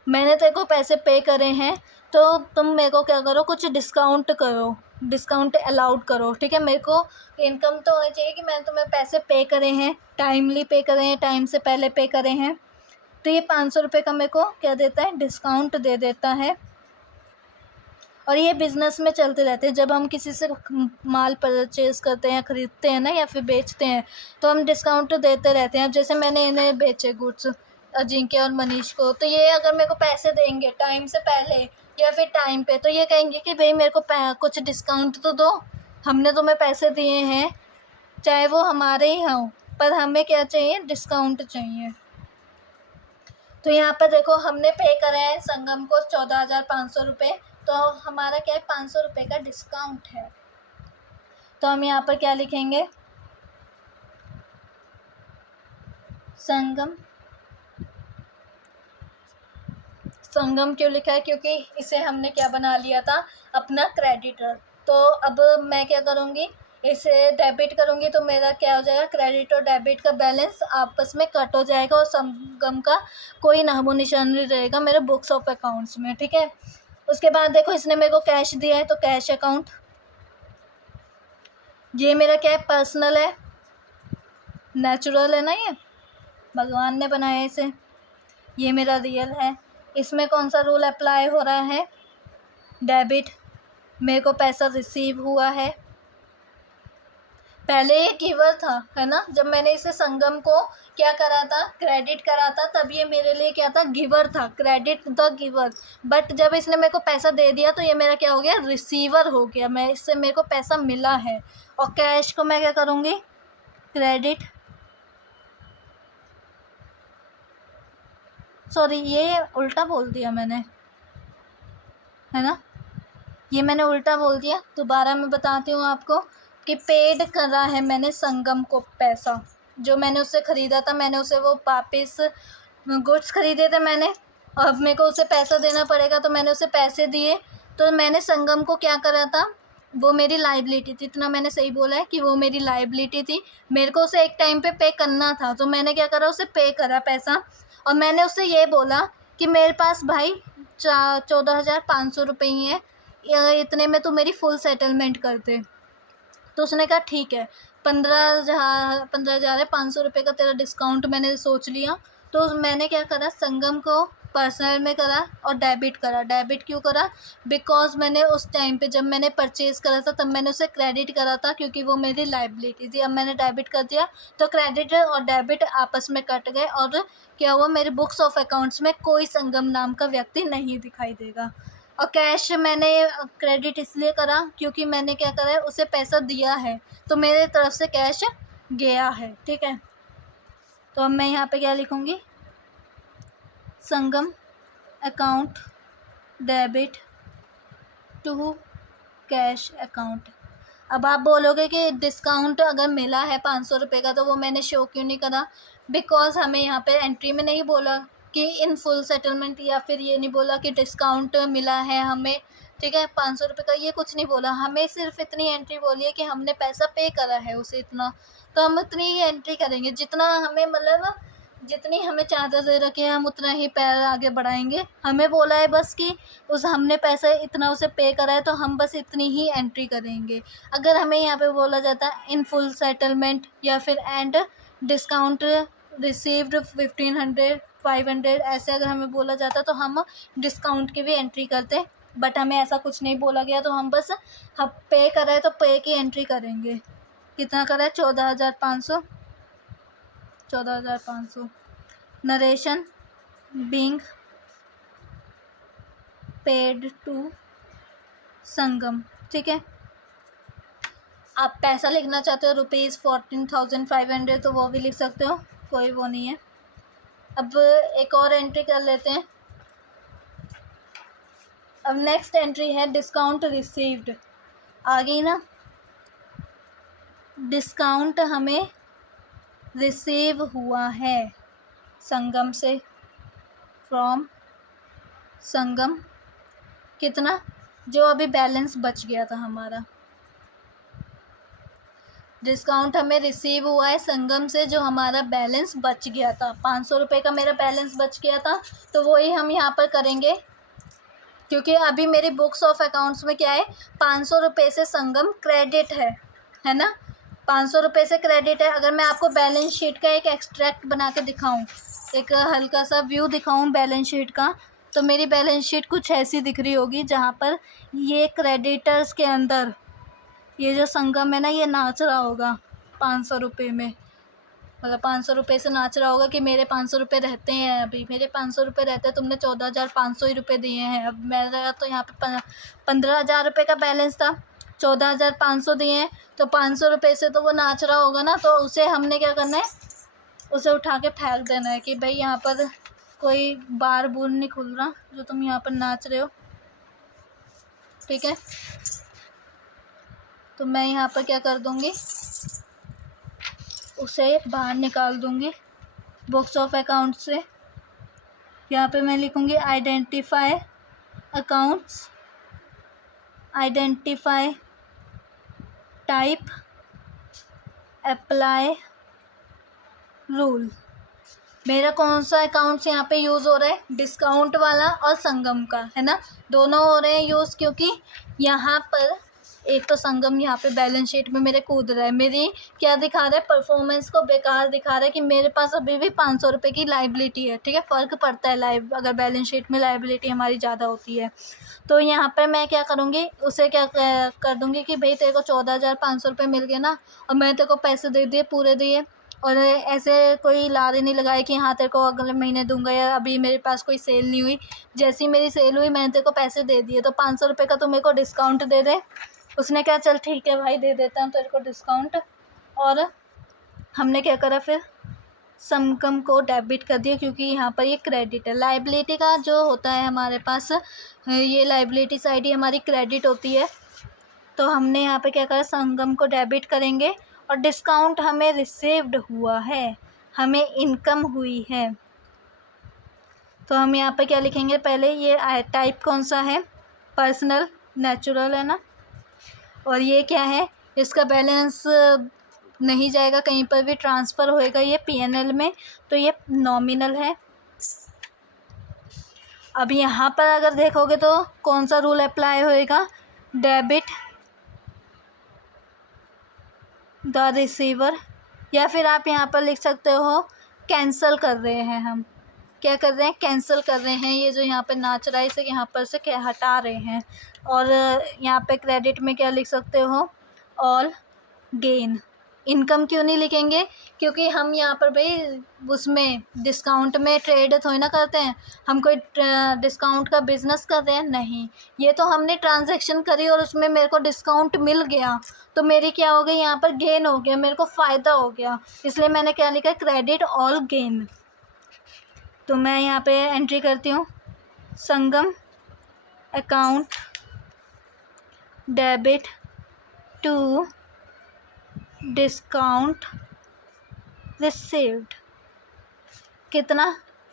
मैंने तेरे को पैसे पे करे हैं तो तुम मेरे को क्या करो, कुछ डिस्काउंट करो, डिस्काउंट अलाउड करो, ठीक है। मेरे को इनकम तो होनी चाहिए कि मैंने तुम्हें पैसे पे करे हैं, टाइमली पे करे हैं, टाइम से पहले पे करे हैं। तो ये 500 रुपये का मेरे को क्या देता है, डिस्काउंट दे देता है। और ये बिज़नेस में चलते रहते हैं, जब हम किसी से माल परचेज़ करते हैं, ख़रीदते हैं ना, या फिर बेचते हैं, तो हम डिस्काउंट देते रहते हैं। अब जैसे मैंने इन्हें बेचे गुड्स, अजिंक्य और मनीष को, तो ये अगर मेरे को पैसे देंगे टाइम से पहले या फिर टाइम पे, तो ये कहेंगे कि भाई मेरे को कुछ डिस्काउंट तो दो, हमने तुम्हें पैसे दिए हैं, चाहे वो हमारे ही हों, पर हमें क्या चाहिए, डिस्काउंट चाहिए। तो यहाँ पर देखो हमने पे करा है संगम को 14,500 रुपये, तो हमारा क्या है, 500 रुपये का डिस्काउंट है। तो हम यहाँ पर क्या लिखेंगे, संगम। संगम क्यों लिखा है, क्योंकि इसे हमने क्या बना लिया था, अपना क्रेडिटर। तो अब मैं क्या करूँगी, इसे डेबिट करूँगी, तो मेरा क्या हो जाएगा, क्रेडिट और डेबिट का बैलेंस आपस में कट हो जाएगा और संगम का कोई नामो निशान नहीं रहेगा मेरे बुक्स ऑफ अकाउंट्स में, ठीक है। उसके बाद देखो इसने मेरे को कैश दिया है, तो कैश अकाउंट, ये मेरा क्या है, पर्सनल है, नेचुरल है ना, ये भगवान ने बनाया इसे। ये मेरा रियल है, इसमें कौन सा रूल अप्लाई हो रहा है, डेबिट, मेरे को पैसा रिसीव हुआ है। पहले ये गिवर था, है ना, जब मैंने इसे संगम को क्या करा था, क्रेडिट करा था, तब ये मेरे लिए क्या था, गिवर था, क्रेडिट द गिवर। बट जब इसने मेरे को पैसा दे दिया तो ये मेरा क्या हो गया, रिसीवर हो गया, मैं इससे मेरे को पैसा मिला है। और कैश को मैं क्या करूँगी, क्रेडिट, सॉरी ये उल्टा बोल दिया मैंने, है ना, ये मैंने उल्टा बोल दिया। दोबारा मैं बताती हूँ आपको कि पेड करा है मैंने संगम को पैसा, जो मैंने उससे ख़रीदा था, मैंने उसे वो वापस गुड्स ख़रीदे थे मैंने, अब मेरे को उसे पैसा देना पड़ेगा, तो मैंने उसे पैसे दिए। तो मैंने संगम को क्या करा था, वो मेरी लाइबिलिटी थी, इतना मैंने सही बोला है कि वो मेरी लाइबिलिटी थी, मेरे को उसे एक टाइम पे करना था, तो मैंने क्या करा, उसे पे करा पैसा। और मैंने उससे ये बोला कि मेरे पास भाई 14,500 रुपये ही है, इतने में तो मेरी फुल सेटलमेंट कर दे। तो उसने कहा ठीक है, 15,000 है, 500 रुपये का तेरा डिस्काउंट मैंने सोच लिया। तो मैंने क्या करा, संगम को पर्सनल में करा और डेबिट करा। डेबिट क्यों करा? बिकॉज मैंने उस टाइम पे जब मैंने परचेज़ करा था तब मैंने उसे क्रेडिट करा था, क्योंकि वो मेरी लायबिलिटी थी। अब मैंने डेबिट कर दिया तो क्रेडिट और डेबिट आपस में कट गए और क्या हुआ, मेरे बुक्स ऑफ अकाउंट्स में कोई संगम नाम का व्यक्ति नहीं दिखाई देगा। और कैश मैंने क्रेडिट इसलिए करा क्योंकि मैंने क्या करा है, उसे पैसा दिया है तो मेरे तरफ से कैश गया है। ठीक है, तो अब मैं यहाँ पे क्या लिखूँगी, Sangam account debit to cash account. अब आप बोलोगे कि डिस्काउंट अगर मिला है 500 रुपये का तो वो मैंने शो क्यों नहीं करा? बिकॉज हमें यहाँ पे एंट्री में नहीं बोला कि इन फुल सेटलमेंट, या फिर ये नहीं बोला कि डिस्काउंट मिला है हमें, ठीक है, 500 रुपये का, ये कुछ नहीं बोला। हमें सिर्फ इतनी एंट्री बोली है कि हमने पैसा पे करा है उसे इतना, तो हम उतनी ही एंट्री करेंगे जितना हमें, मतलब जितनी हमें चादर दे रखी है हम उतना ही पैर आगे बढ़ाएंगे। हमें बोला है बस कि उस हमने पैसा इतना उसे पे करा है तो हम बस इतनी ही एंट्री करेंगे। अगर हमें यहाँ पे बोला जाता है इन फुल सेटलमेंट या फिर एंड डिस्काउंट रिसीव्ड 1500 500, ऐसे अगर हमें बोला जाता तो हम डिस्काउंट की भी एंट्री करते, बट हमें ऐसा कुछ नहीं बोला गया, तो हम बस हम पे करा है तो पे की एंट्री करेंगे। कितना करा है? 14,500। 14,500 नरेशन बीइंग पेड टू संगम। ठीक है, आप पैसा लिखना चाहते हो ₹14,500 तो वो भी लिख सकते हो, कोई वो नहीं है। अब एक और एंट्री कर लेते हैं। अब नेक्स्ट एंट्री है डिस्काउंट रिसीव्ड। आ गई ना, डिस्काउंट हमें रिसीव हुआ है संगम से, फ्रॉम संगम। कितना? जो अभी बैलेंस बच गया था हमारा। डिस्काउंट हमें रिसीव हुआ है संगम से, जो हमारा बैलेंस बच गया था। 500 रुपये का मेरा बैलेंस बच गया था, तो वही हम यहाँ पर करेंगे, क्योंकि अभी मेरी बुक्स ऑफ अकाउंट्स में क्या है, 500 रुपये से संगम क्रेडिट है ना, 500 रुपये से क्रेडिट है। अगर मैं आपको बैलेंस शीट का एक एक्सट्रैक्ट बना के दिखाऊँ, एक हल्का सा व्यू दिखाऊँ बैलेंस शीट का, तो मेरी बैलेंस शीट कुछ ऐसी दिख रही होगी, जहाँ पर ये क्रेडिटर्स के अंदर ये जो संगम है ना, ये नाच रहा होगा 500 रुपये में, मतलब 500 रुपये से नाच रहा होगा कि मेरे 500 रुपये रहते हैं, अभी मेरे 500 रुपये रहते हैं, तुमने 14,500 ही रुपये दिए हैं। अब मेरा तो यहाँ पे 15,000 रुपये का बैलेंस था, 14,500 दिए हैं, तो 500 रुपये से तो वो नाच रहा होगा ना, तो उसे हमने क्या करना है, उसे उठा के फेंक देना है कि भाई यहाँ पर कोई बार बूर नहीं खुल रहा जो तुम यहाँ पर नाच रहे हो। ठीक है, तो मैं यहाँ पर क्या कर दूँगी, उसे बाहर निकाल दूँगी बुक्स ऑफ अकाउंट से। यहाँ पे मैं लिखूँगी identify accounts, identify type, apply rule. मेरा कौन सा अकाउंट्स यहाँ पे यूज़ हो रहा है, डिस्काउंट वाला और संगम का, है ना, दोनों हो रहे हैं यूज़, क्योंकि यहाँ पर एक तो संगम यहाँ पे बैलेंस शीट में मेरे कूद रहा है, मेरी क्या दिखा रहा है, परफॉर्मेंस को बेकार दिखा रहा है कि मेरे पास अभी भी 500 रुपये की लाइबिलिटी है। ठीक है, फ़र्क पड़ता है अगर बैलेंस शीट में लाइबिलिटी हमारी ज़्यादा होती है, तो यहाँ पर मैं क्या करूँगी, उसे क्या कर दूँगी कि भाई तेरे को 14,500 रुपये मिल गए ना, और मैंने तेरे को पैसे दे दिए, पूरे दिए, और ऐसे कोई लारे नहीं लगाए कि हाँ तेरे को अगले महीने दूंगा या अभी मेरे पास कोई सेल नहीं हुई। जैसी मेरी सेल हुई मैंने तेरे को पैसे दे दिए, तो 500 रुपये का तो मेरे को डिस्काउंट दे दे। उसने क्या, चल ठीक है भाई दे देता हूँ तेरे को डिस्काउंट, और हमने क्या करा फिर, संगम को डेबिट कर दिया, क्योंकि यहाँ पर ये क्रेडिट है। लाइबिलिटी का जो होता है हमारे पास, ये लाइबिलिटी साइड ही हमारी क्रेडिट होती है, तो हमने यहाँ पे क्या करा, संगम को डेबिट करेंगे, और डिस्काउंट हमें रिसीव्ड हुआ है, हमें इनकम हुई है, तो हम यहाँ पे क्या लिखेंगे, पहले ये टाइप कौन सा है, पर्सनल, नेचुरल है ना, और ये क्या है, इसका बैलेंस नहीं जाएगा कहीं पर भी, ट्रांसफ़र होएगा ये पीएनएल में, तो ये नॉमिनल है। अब यहाँ पर अगर देखोगे तो कौन सा रूल अप्लाई होएगा, डेबिट द रिसीवर, या फिर आप यहाँ पर लिख सकते हो कैंसल कर रहे हैं हम, क्या कर रहे हैं, कैंसिल कर रहे हैं। ये जो यहाँ पे नाच रहा है इसे यहाँ पर से क्या हटा रहे हैं। और यहाँ पे क्रेडिट में क्या लिख सकते हो, ऑल गेन। इनकम क्यों नहीं लिखेंगे, क्योंकि हम यहाँ पर भाई उसमें डिस्काउंट में ट्रेड थोड़ी ना करते हैं, हम कोई डिस्काउंट का बिजनेस कर रहे हैं नहीं। ये तो हमने ट्रांजैक्शन करी और उसमें मेरे को डिस्काउंट मिल गया, तो मेरी क्या हो गई यहाँ पर, गेन हो गया, मेरे को फ़ायदा हो गया। इसलिए मैंने क्या लिखा है, क्रेडिट ऑल गेन। तो मैं यहाँ पे एंट्री करती हूँ, Sangam account debit to discount received. कितना,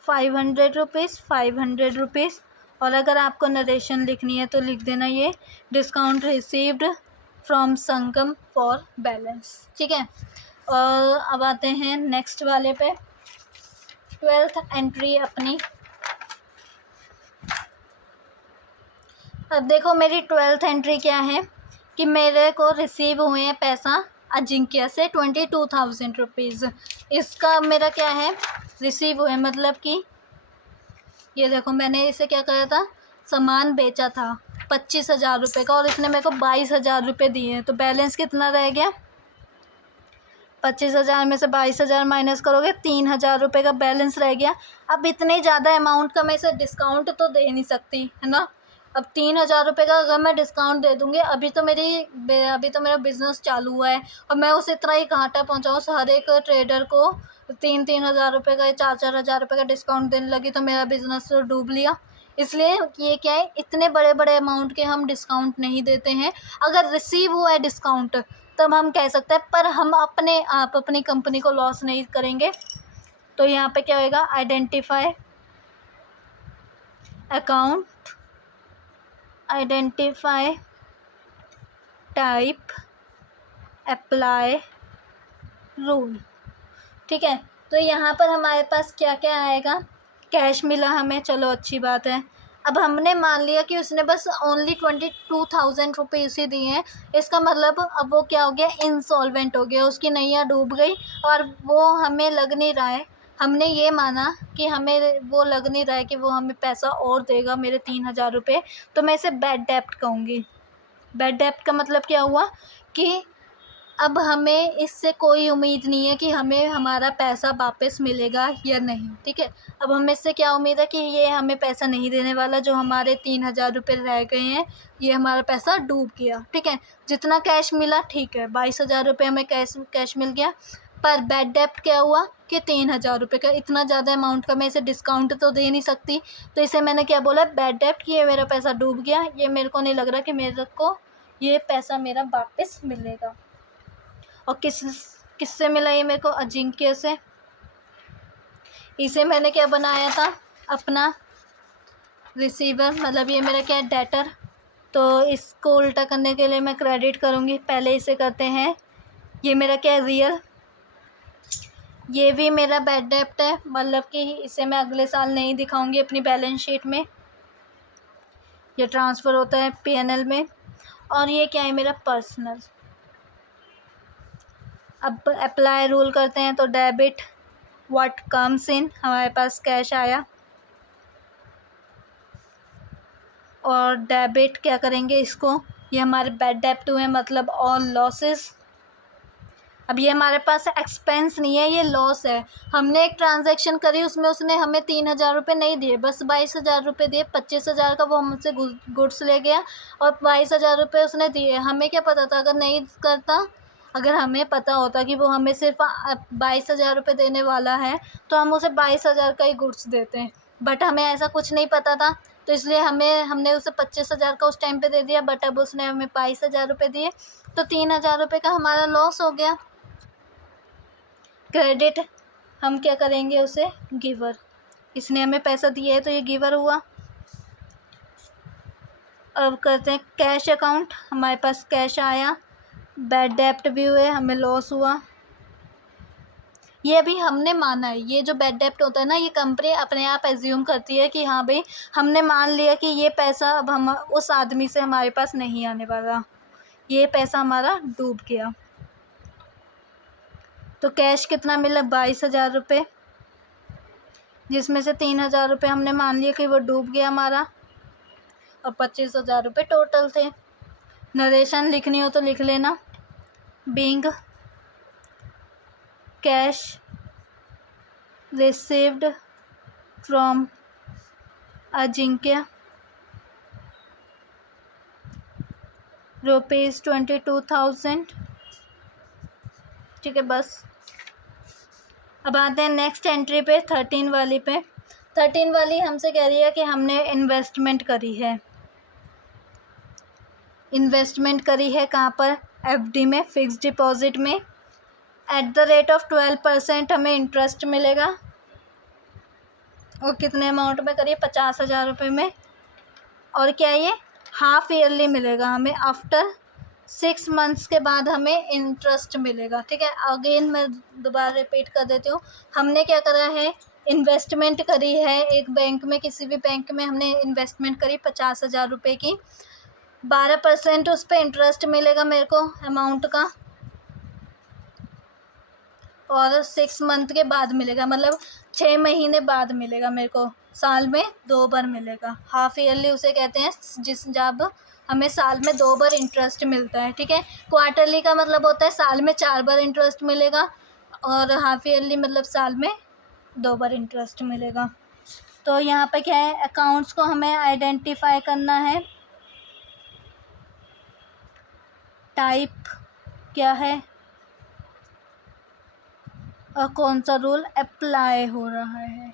500 रुपीज़, 500 रुपीज़। और अगर आपको नरेशन लिखनी है तो लिख देना ये discount received from Sangam for balance. ठीक है। और अब आते हैं नेक्स्ट वाले पे, 12th एंट्री अपनी। अब देखो मेरी 12th एंट्री क्या है कि मेरे को रिसीव हुए हैं पैसा अजिंक्य से 22,000 रुपीज़। इसका मेरा क्या है, रिसीव हुए मतलब कि ये देखो मैंने इसे क्या करा था, सामान बेचा था 25,000 रुपये का और इसने मेरे को 22,000 रुपये दिए हैं। तो बैलेंस कितना रह गया, 25,000 में से 22,000 माइनस करोगे 3,000 रुपये का बैलेंस रह गया। अब इतने ज़्यादा अमाउंट का मैं इसे डिस्काउंट तो दे नहीं सकती है ना। अब 3,000 रुपये का अगर मैं डिस्काउंट दे दूँगी, अभी तो मेरा बिज़नेस चालू हुआ है और मैं उसे इतना ही घाटा पहुँचाऊँ, हर एक ट्रेडर को 3,000 रुपये का या 4,000 रुपये का डिस्काउंट देने लगी तो मेरा बिज़नेस तो डूब लिया। इसलिए ये क्या है, इतने बड़े बड़े अमाउंट के हम डिस्काउंट नहीं देते हैं। अगर रिसीव हुआ है डिस्काउंट तब हम कह सकते हैं, पर हम अपने आप अपनी कंपनी को लॉस नहीं करेंगे। तो यहाँ पे क्या होएगा, identify account, identify type, apply rule. ठीक है। तो यहाँ पर हमारे पास क्या क्या आएगा, कैश मिला हमें, चलो अच्छी बात है। अब हमने मान लिया कि उसने बस ओनली 22,000 रुपीज़ ही दिए हैं, इसका मतलब अब वो क्या हो गया, इंसॉल्वेंट हो गया, उसकी नैया डूब गई और वो हमें लग नहीं रहा है, हमने ये माना कि हमें वो लग नहीं रहा है कि वो हमें पैसा और देगा मेरे 3,000 रुपये। तो मैं इसे बैड डेप्ट कहूँगी। बैड डेप्ट का मतलब क्या हुआ कि अब हमें इससे कोई उम्मीद नहीं है कि हमें हमारा पैसा वापस मिलेगा या नहीं। ठीक है। अब हमें इससे क्या उम्मीद है कि ये हमें पैसा नहीं देने वाला, जो हमारे 3,000 रुपये रह गए हैं ये हमारा पैसा डूब गया। ठीक है। जितना कैश मिला ठीक है, 22,000 रुपये हमें कैश मिल गया, पर बैड डेप्ट क्या हुआ कि 3,000 रुपये का, इतना ज़्यादा अमाउंट का मैं इसे डिस्काउंट तो दे नहीं सकती। तो इसे मैंने क्या बोला, बैड डेप्ट कि ये मेरा पैसा डूब गया, ये मेरे को नहीं लग रहा कि मेरे को ये पैसा मेरा वापस मिलेगा। और किससे मिला ये मेरे को, अजिंक्य से। इसे मैंने क्या बनाया था, अपना रिसीवर, मतलब ये मेरा क्या है, डेटर। तो इसको उल्टा करने के लिए मैं क्रेडिट करूँगी। पहले इसे करते हैं, ये मेरा क्या है, रियल। ये भी मेरा बैड डेप्ट है, मतलब कि इसे मैं अगले साल नहीं दिखाऊंगी अपनी बैलेंस शीट में, ये ट्रांसफ़र होता है पीएनएल में। और ये क्या है, मेरा पर्सनल। अब अप्लाई रूल करते हैं, तो डेबिट व्हाट कम्स इन, हमारे पास कैश आया, और डेबिट क्या करेंगे इसको, ये हमारे बैड डेप्ट हुए मतलब ऑल लॉसेस। अब ये हमारे पास एक्सपेंस नहीं है, ये लॉस है। हमने एक ट्रांजैक्शन करी, उसमें उसने हमें 3,000 रुपये नहीं दिए, बस 22,000 रुपये दिए। 25,000 का वो हमसे गुड्स ले गया और 22,000 रुपये उसने दिए। हमें क्या पता था, अगर नहीं करता, अगर हमें पता होता कि वो हमें सिर्फ 22,000 रुपये देने वाला है तो हम उसे 22,000 का ही गुड्स देते हैं, बट हमें ऐसा कुछ नहीं पता था। तो इसलिए हमने उसे 25,000 का उस टाइम पे दे दिया, बट अब उसने हमें 22,000 रुपये दिए, तो 3,000 रुपये का हमारा लॉस हो गया। क्रेडिट हम क्या करेंगे, उसे गिवर, इसने हमें पैसा दिया है तो ये गिवर हुआ। अब करते हैं कैश अकाउंट, हमारे पास कैश आया, बैड डेप्ट भी हुए, हमें लॉस हुआ। ये अभी हमने माना है, ये जो बैड डेप्ट होता है ना, ये कंपनी अपने आप एज्यूम करती है कि हाँ भाई हमने मान लिया कि ये पैसा अब हम उस आदमी से हमारे पास नहीं आने वाला, ये पैसा हमारा डूब गया। तो कैश कितना मिला, 22,000 रुपये। जिसमें से 3,000 रुपये हमने मान लिया कि वो डूब गया हमारा, और 25,000 रुपये टोटल थे। नरेशन लिखनी हो तो लिख लेना। Being cash received from Ajinkya ₹22,000। ठीक है, बस। अब आते हैं नेक्स्ट एंट्री पे, 13 वाली पे। 13 वाली हमसे कह रही है कि हमने इन्वेस्टमेंट करी है। इन्वेस्टमेंट करी है कहाँ पर? एफडी में, फिक्स डिपॉजिट में। एट द रेट ऑफ 12% हमें इंटरेस्ट मिलेगा। और कितने अमाउंट में करिए? 50,000 रुपये में। और क्या ये हाफ ईयरली मिलेगा हमें, आफ्टर 6 मंथ्स के बाद हमें इंटरेस्ट मिलेगा। ठीक है, अगेन मैं दोबारा रिपीट कर देती हूँ। हमने क्या करा है? इन्वेस्टमेंट करी है एक बैंक में, किसी भी बैंक में हमने इन्वेस्टमेंट करी 50,000 रुपये की। 12% उस पर इंटरेस्ट मिलेगा मेरे को अमाउंट का, और 6 मंथ के बाद मिलेगा, मतलब 6 महीने बाद मिलेगा मेरे को। साल में 2 बार मिलेगा। हाफ ईयरली उसे कहते हैं जब हमें साल में 2 बार इंटरेस्ट मिलता है। ठीक है, क्वार्टरली का मतलब होता है साल में 4 बार इंटरेस्ट मिलेगा, और हाफ ईयरली मतलब साल में 2 बार इंटरेस्ट मिलेगा। तो यहाँ पे क्या है? अकाउंट्स को हमें आइडेंटिफाई करना है। टाइप क्या है और कौन सा रूल अप्लाई हो रहा है।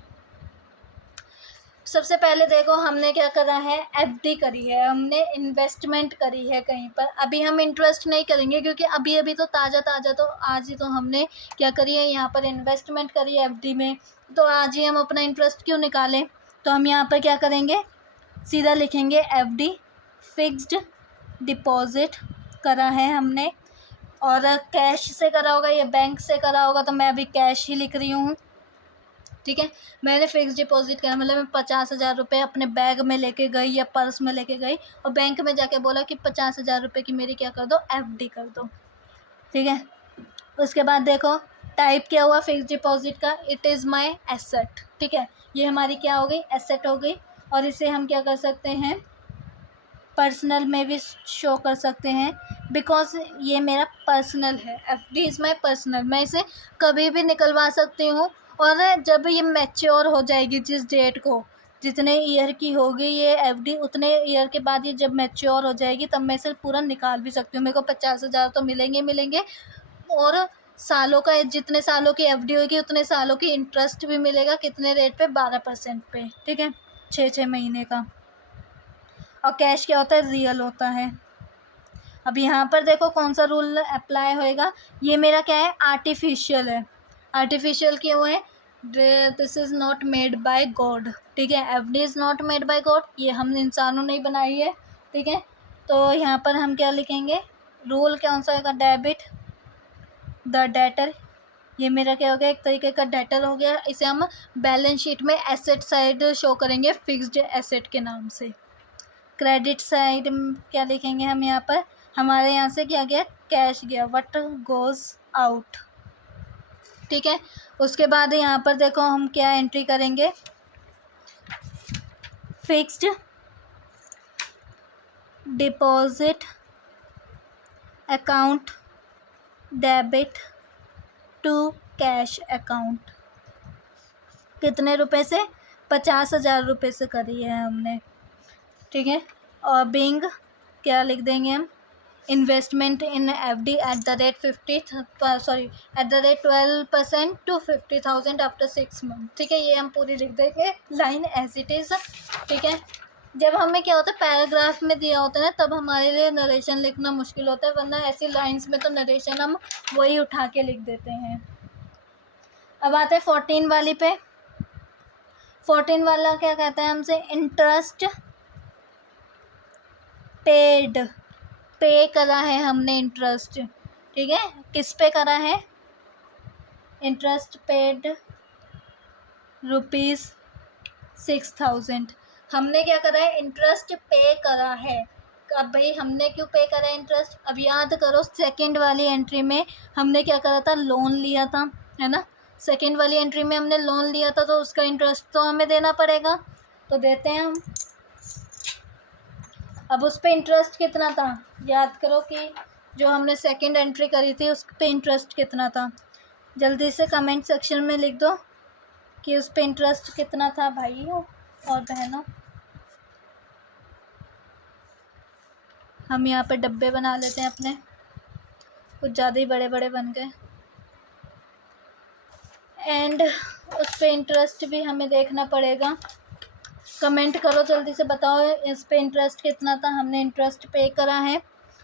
सबसे पहले देखो, हमने क्या करा है? एफडी करी है, हमने इन्वेस्टमेंट करी है कहीं पर। अभी हम इंटरेस्ट नहीं करेंगे, क्योंकि अभी अभी तो ताज़ा तो आज ही तो हमने क्या करी है, यहाँ पर इन्वेस्टमेंट करी है एफडी में। तो आज ही हम अपना इंटरेस्ट क्यों निकालें? तो हम यहाँ पर क्या करेंगे? सीधा लिखेंगे एफडी फिक्स्ड डिपॉजिट करा है हमने। और कैश से करा होगा या बैंक से करा होगा, तो मैं अभी कैश ही लिख रही हूँ। ठीक है, मैंने फिक्स डिपॉजिट करा, मतलब मैं 50,000 रुपये अपने बैग में लेके गई या पर्स में लेके गई, और बैंक में जाके बोला कि 50,000 रुपये की मेरी क्या कर दो? एफडी कर दो। ठीक है, उसके बाद देखो टाइप क्या हुआ फिक्स डिपॉजिट का? It is my asset. ठीक है, ये हमारी क्या हो गई? एसेट हो गई। और इसे हम क्या कर सकते हैं? पर्सनल में भी शो कर सकते हैं, बिकॉज ये मेरा पर्सनल है। एफडी इज़ माई पर्सनल, मैं इसे कभी भी निकलवा सकती हूँ। और जब ये मैच्योर हो जाएगी, जिस डेट को, जितने ईयर की होगी ये एफडी, उतने ईयर के बाद ये जब मैच्योर हो जाएगी, तब मैं इसे पूरा निकाल भी सकती हूँ। मेरे को 50,000 तो मिलेंगे, और सालों का, जितने सालों की एफडी होगी उतने सालों की इंटरेस्ट भी मिलेगा। कितने रेट पे? 12% पे। ठीक है, 6 महीने का। और कैश क्या होता है? रियल होता है। अब यहाँ पर देखो कौन सा रूल अप्लाई होएगा। ये मेरा क्या है? आर्टिफिशियल है। आर्टिफिशियल क्यों है? This is not made by God. ठीक है, FD is not made by God, ये हम इंसानों ने ही बनाई है। ठीक है, तो यहाँ पर हम क्या लिखेंगे? रूल कौन सा होगा? Debit the debtor. ये मेरा क्या हो गया? एक तरीके का डेटर हो गया। इसे हम बैलेंस शीट में एसेट साइड शो करेंगे फिक्स्ड एसेट के नाम से। क्रेडिट साइड क्या लिखेंगे हम? यहाँ पर हमारे यहाँ से क्या गया? कैश गया, व्हाट गोज़ आउट। ठीक है, उसके बाद यहाँ पर देखो हम क्या एंट्री करेंगे? Fixed deposit account debit to cash account. कितने रुपए से? 50,000 रुपये से करी है हमने। ठीक है, और बीइंग क्या लिख देंगे हम? Investment in FD at the rate 12% to 50,000 after 6 month. ठीक है, ये हम पूरी लिख देंगे, लाइन एज इट इज़। ठीक है, जब हमें क्या होता है, पैराग्राफ में दिया होता है ना, तब हमारे लिए नरेशन लिखना मुश्किल होता है, वरना ऐसी लाइंस में तो नरेशन हम वही उठा के लिख देते हैं। अब आते हैं 14 वाली पे। 14 वाला क्या कहता है हमसे? Interest paid. पे करा है हमने इंटरेस्ट। ठीक है, किस पे करा है? Interest paid ₹6,000। हमने क्या करा है? इंटरेस्ट पे करा है। अब भाई हमने क्यों पे करा है इंटरेस्ट? अब याद करो, सेकंड वाली एंट्री में हमने क्या करा था? लोन लिया था, है ना। सेकंड वाली एंट्री में हमने लोन लिया था तो उसका इंटरेस्ट तो हमें देना पड़ेगा, तो देते हैं हम। अब उस पर इंटरेस्ट कितना था, याद करो कि जो हमने सेकंड एंट्री करी थी उस पर इंटरेस्ट कितना था। जल्दी से कमेंट सेक्शन में लिख दो कि उस पर इंटरेस्ट कितना था भाइयों और बहनों। हम यहाँ पे डब्बे बना लेते हैं अपने, कुछ ज़्यादा ही बड़े बड़े बन गए। एंड उस पर इंटरेस्ट भी हमें देखना पड़ेगा। कमेंट करो जल्दी से, बताओ इस पे इंटरेस्ट कितना था। हमने इंटरेस्ट पे करा है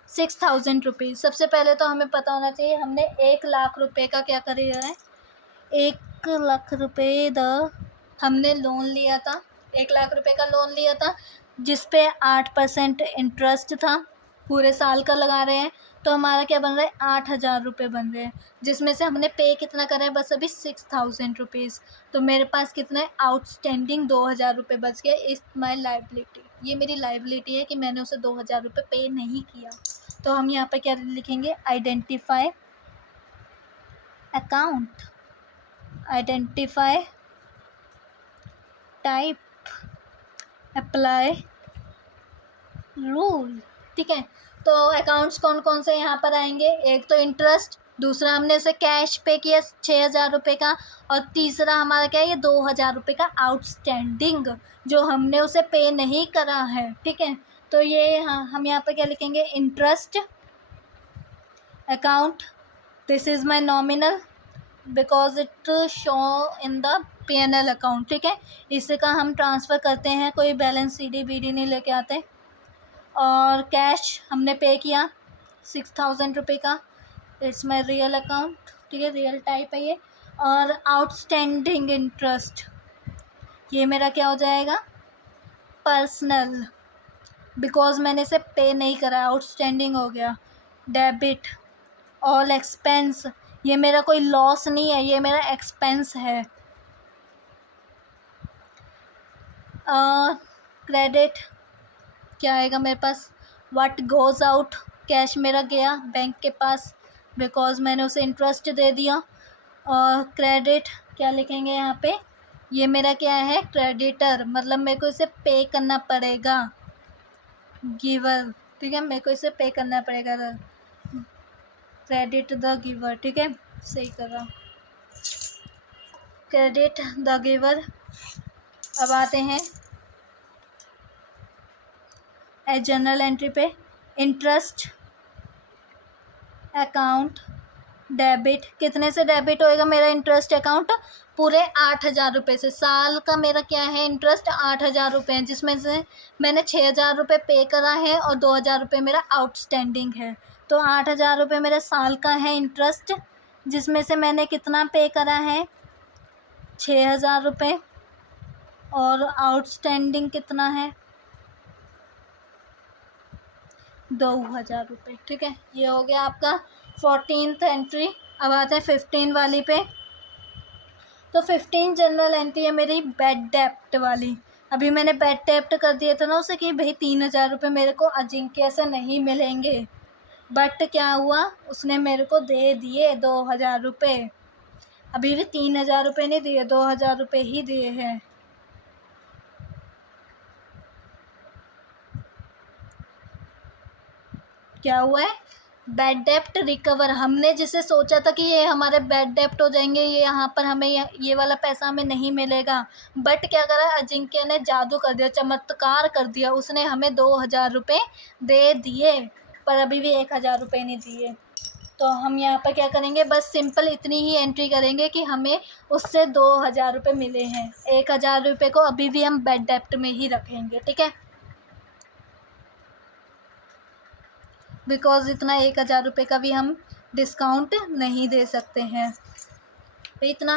6000 रुपीज़। सबसे पहले तो हमें पता होना चाहिए हमने 1,00,000 रुपये का क्या करा है। 1,00,000 रुपये हमने लोन लिया था, 1,00,000 रुपये का लोन लिया था जिस पे 8% इंटरेस्ट था, पूरे साल का लगा रहे हैं तो हमारा क्या बन रहा है 8,000 रुपये बन रहे हैं, जिसमें से हमने पे कितना करा है बस अभी 6,000 रुपीज़। तो मेरे पास कितना है आउटस्टैंडिंग 2,000 रुपये बच गया। इस माई लाइबिलिटी, ये मेरी लाइबिलिटी है कि मैंने उसे 2,000 रुपये पे नहीं किया। तो हम यहाँ पर क्या लिखेंगे, identify account, identify type, apply rule. ठीक है, तो अकाउंट्स कौन कौन से यहाँ पर आएंगे, एक तो इंटरेस्ट, दूसरा हमने उसे कैश पे किया 6,000 रुपये का, और तीसरा हमारा क्या है ये 2,000 रुपये का आउटस्टैंडिंग जो हमने उसे पे नहीं करा है। ठीक है, तो ये हम यहाँ पर क्या लिखेंगे, interest account, this is my nominal because it show in the P&L account. ठीक है, इसका हम ट्रांसफ़र करते हैं, कोई बैलेंस CD BD नहीं लेके आते। और कैश हमने पे किया 6,000 रुपये का, इट्स माई रियल अकाउंट। ठीक है, रियल टाइप है ये। और आउटस्टैंडिंग इंटरेस्ट ये मेरा क्या हो जाएगा, पर्सनल, बिकॉज मैंने इसे पे नहीं करा, आउटस्टैंडिंग हो गया। डेबिट ऑल एक्सपेंस, ये मेरा कोई लॉस नहीं है, ये मेरा एक्सपेंस है। क्रेडिट क्या आएगा मेरे पास, व्हाट गोज़ आउट, कैश मेरा गया बैंक के पास बिकॉज मैंने उसे इंटरेस्ट दे दिया। और क्रेडिट क्या लिखेंगे यहाँ पे, ये मेरा क्या है, क्रेडिटर, मतलब मेरे को इसे पे करना पड़ेगा। गिवर, ठीक है, मेरे को इसे पे करना पड़ेगा, क्रेडिट द गिवर। ठीक है, सही कर रहा, क्रेडिट द गिवर। अब आते हैं जनरल एंट्री पे, इंटरेस्ट अकाउंट डेबिट, कितने से डेबिट होएगा मेरा इंटरेस्ट अकाउंट, पूरे 8,000 रुपये से। साल का मेरा क्या है इंटरेस्ट 8,000 रुपये है, जिसमें से मैंने 6,000 रुपये पे करा है और 2,000 रुपये मेरा आउटस्टैंडिंग है। तो 8,000 रुपये मेरे साल का है इंटरेस्ट, जिसमें से मैंने कितना पे करा है 6,000 रुपये, और आउटस्टैंडिंग कितना है 2,000 रुपये। ठीक है, ये हो गया आपका 14th एंट्री। अब आते हैं 15 वाली पे। तो 15 जनरल एंट्री है मेरी बैड डेप्ट वाली। अभी मैंने बैड डेप्ट कर दिया था ना उसे कि भाई 3,000 रुपये मेरे को अजिंक्य से नहीं मिलेंगे, बट क्या हुआ उसने मेरे को दे दिए 2,000 रुपये। अभी भी 3,000 रुपये नहीं दिए, 2,000 रुपये ही दिए हैं। क्या हुआ है, बैड डेप्ट रिकवर। हमने जिसे सोचा था कि ये हमारे बैड डेप्ट हो जाएंगे, ये यहाँ पर हमें ये वाला पैसा हमें नहीं मिलेगा, बट क्या करा अजिंक्य ने, जादू कर दिया, चमत्कार कर दिया, उसने हमें 2,000 रुपये दे दिए, पर अभी भी 1,000 रुपये नहीं दिए। तो हम यहाँ पर क्या करेंगे, बस सिंपल इतनी ही एंट्री करेंगे कि हमें उससे 2,000 रुपये मिले हैं। 1,000 रुपये को अभी भी हम बैड डेप्ट में ही रखेंगे। ठीक है, बिकॉज़ इतना 1,000 रुपये का भी हम डिस्काउंट नहीं दे सकते हैं। तो इतना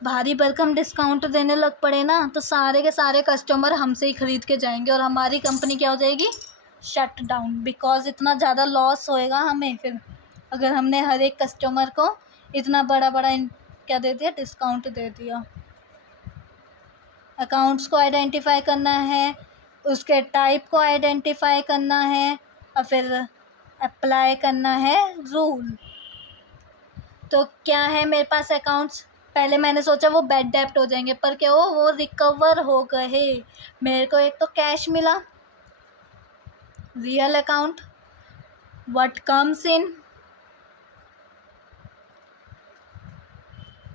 भारी भरकम डिस्काउंट देने लग पड़े ना तो सारे के सारे कस्टमर हमसे ही ख़रीद के जाएंगे और हमारी कंपनी क्या हो जाएगी, शट डाउन, बिकॉज़ इतना ज़्यादा लॉस होएगा हमें फिर, अगर हमने हर एक कस्टमर को इतना बड़ा बड़ा क्या दे दिया, डिस्काउंट दे दिया। अकाउंट्स को आइडेंटिफाई करना है, उसके टाइप को आइडेंटिफाई करना है, और फिर अप्लाई करना है रूल। तो क्या है मेरे पास अकाउंट्स, पहले मैंने सोचा वो बैड डेप्ट हो जाएंगे, पर क्या हुआ, वो रिकवर हो गए। मेरे को एक तो कैश मिला, real account, what comes in.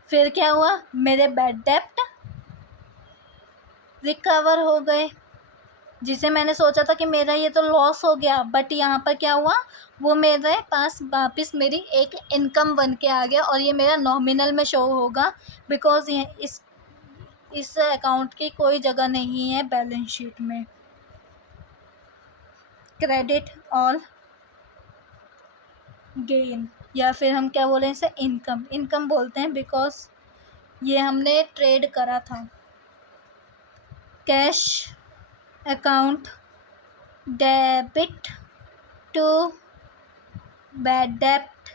फिर क्या हुआ, मेरे बैड डेप्ट रिकवर हो गए, जिसे मैंने सोचा था कि मेरा ये तो लॉस हो गया, बट यहाँ पर क्या हुआ, वो मेरे पास वापस मेरी एक इनकम बन के आ गया, और ये मेरा नॉमिनल में शो होगा, बिकॉज ये इस अकाउंट की कोई जगह नहीं है बैलेंस शीट में। क्रेडिट और गेन, या फिर हम क्या बोलें इसे, इनकम बोलते हैं, बिकॉज ये हमने ट्रेड करा था। Cash account debit to bad डेप्ट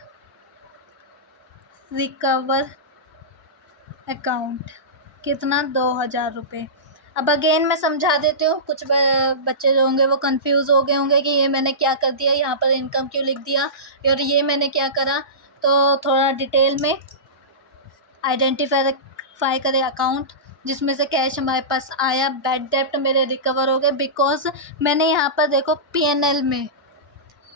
रिकवर अकाउंट, कितना, 2000 रुपये। अब अगेन मैं समझा देती हूँ, कुछ बच्चे जो होंगे वो कंफ्यूज हो गए होंगे कि ये मैंने क्या कर दिया, यहाँ पर इनकम क्यों लिख दिया और ये मैंने क्या करा। तो थोड़ा डिटेल में आइडेंटिफाई करें अकाउंट जिसमें से कैश हमारे पास आया, बैड डेप्ट मेरे रिकवर हो गए, बिकॉज मैंने यहाँ पर देखो पीएनएल में,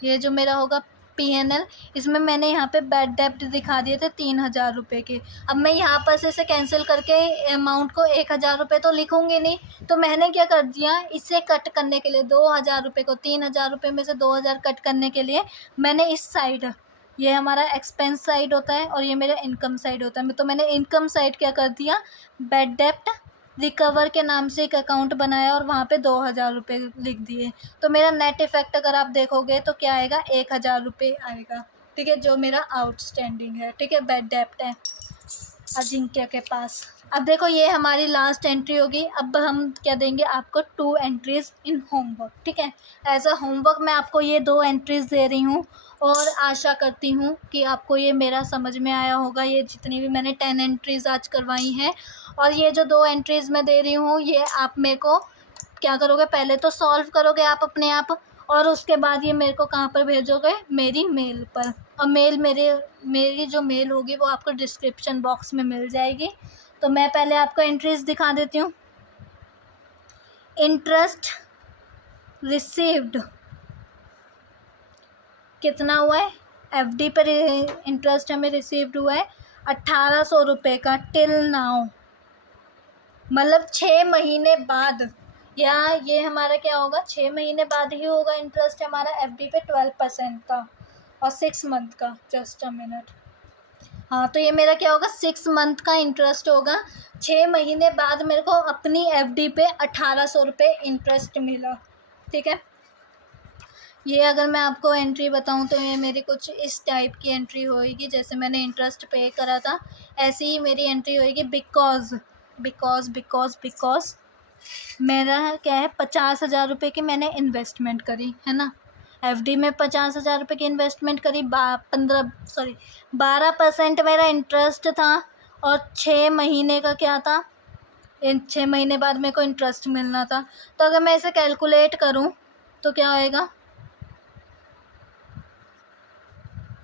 ये जो मेरा होगा पीएनएल, इसमें मैंने यहाँ पे बैड डेप्ट दिखा दिए थे 3000 रुपये के। अब मैं यहाँ पर से इसे कैंसिल करके अमाउंट को 1000 रुपये तो लिखूँगी नहीं, तो मैंने क्या कर दिया, इसे कट करने के लिए 2000 रुपये को, 3000 रुपये में से 2000 कट करने के लिए मैंने इस साइड, ये हमारा एक्सपेंस साइड होता है और ये मेरा इनकम साइड होता है, तो मैंने इनकम साइड क्या कर दिया, बैड डेप्ट रिकवर के नाम से एक अकाउंट बनाया और वहाँ पे 2000 रुपये लिख दिए। तो मेरा नेट इफ़ेक्ट अगर आप देखोगे तो क्या आएगा, 1000 रुपये आएगा, ठीक है, जो मेरा आउटस्टैंडिंग है, ठीक है, बैड डेप्ट है अजिंक्य के पास। अब देखो ये हमारी लास्ट एंट्री होगी। अब हम क्या देंगे आपको, 2 एंट्रीज़ इन होमवर्क, ठीक है। एज अ होमवर्क मैं आपको ये 2 एंट्रीज़ दे रही हूँ और आशा करती हूँ कि आपको ये मेरा समझ में आया होगा। ये जितनी भी मैंने 10 एंट्रीज़ आज करवाई हैं, और ये जो 2 एंट्रीज़ मैं दे रही हूँ, ये आप मेरे को क्या करोगे, पहले तो सॉल्व करोगे आप अपने आप, और उसके बाद ये मेरे को कहाँ पर भेजोगे, मेरी मेल पर। और मेरी जो मेल होगी वो आपको डिस्क्रिप्शन बॉक्स में मिल जाएगी। तो मैं पहले आपको एंट्रीज़ दिखा देती हूँ। इंटरेस्ट रिसीव्ड कितना हुआ है, एफडी पर इंटरेस्ट हमें रिसीव्ड हुआ है 1800 रुपये का टिल नाउ, मतलब 6 महीने बाद, या ये हमारा क्या होगा, 6 महीने बाद ही होगा इंटरेस्ट हमारा एफडी पे 12% का, और 6 मंथ का, जस्ट अ मिनट, हाँ, तो ये मेरा क्या होगा, 6 मंथ का इंटरेस्ट होगा। 6 महीने बाद मेरे को अपनी एफडी पे 1800 रुपये इंटरेस्ट मिला, ठीक है। ये अगर मैं आपको एंट्री बताऊं तो ये मेरी कुछ इस टाइप की एंट्री होएगी, जैसे मैंने इंटरेस्ट पे करा था ऐसी ही मेरी एंट्री होएगी। बिकॉज मेरा क्या है, 50,000 रुपये की मैंने इन्वेस्टमेंट करी है ना, एफडी में 50,000 रुपये की इन्वेस्टमेंट करी, 12% मेरा इंटरेस्ट था, और 6 महीने का क्या था, इन 6 महीने बाद मेरे को इंटरेस्ट मिलना था। तो अगर मैं इसे कैलकुलेट करूं तो क्या होएगा,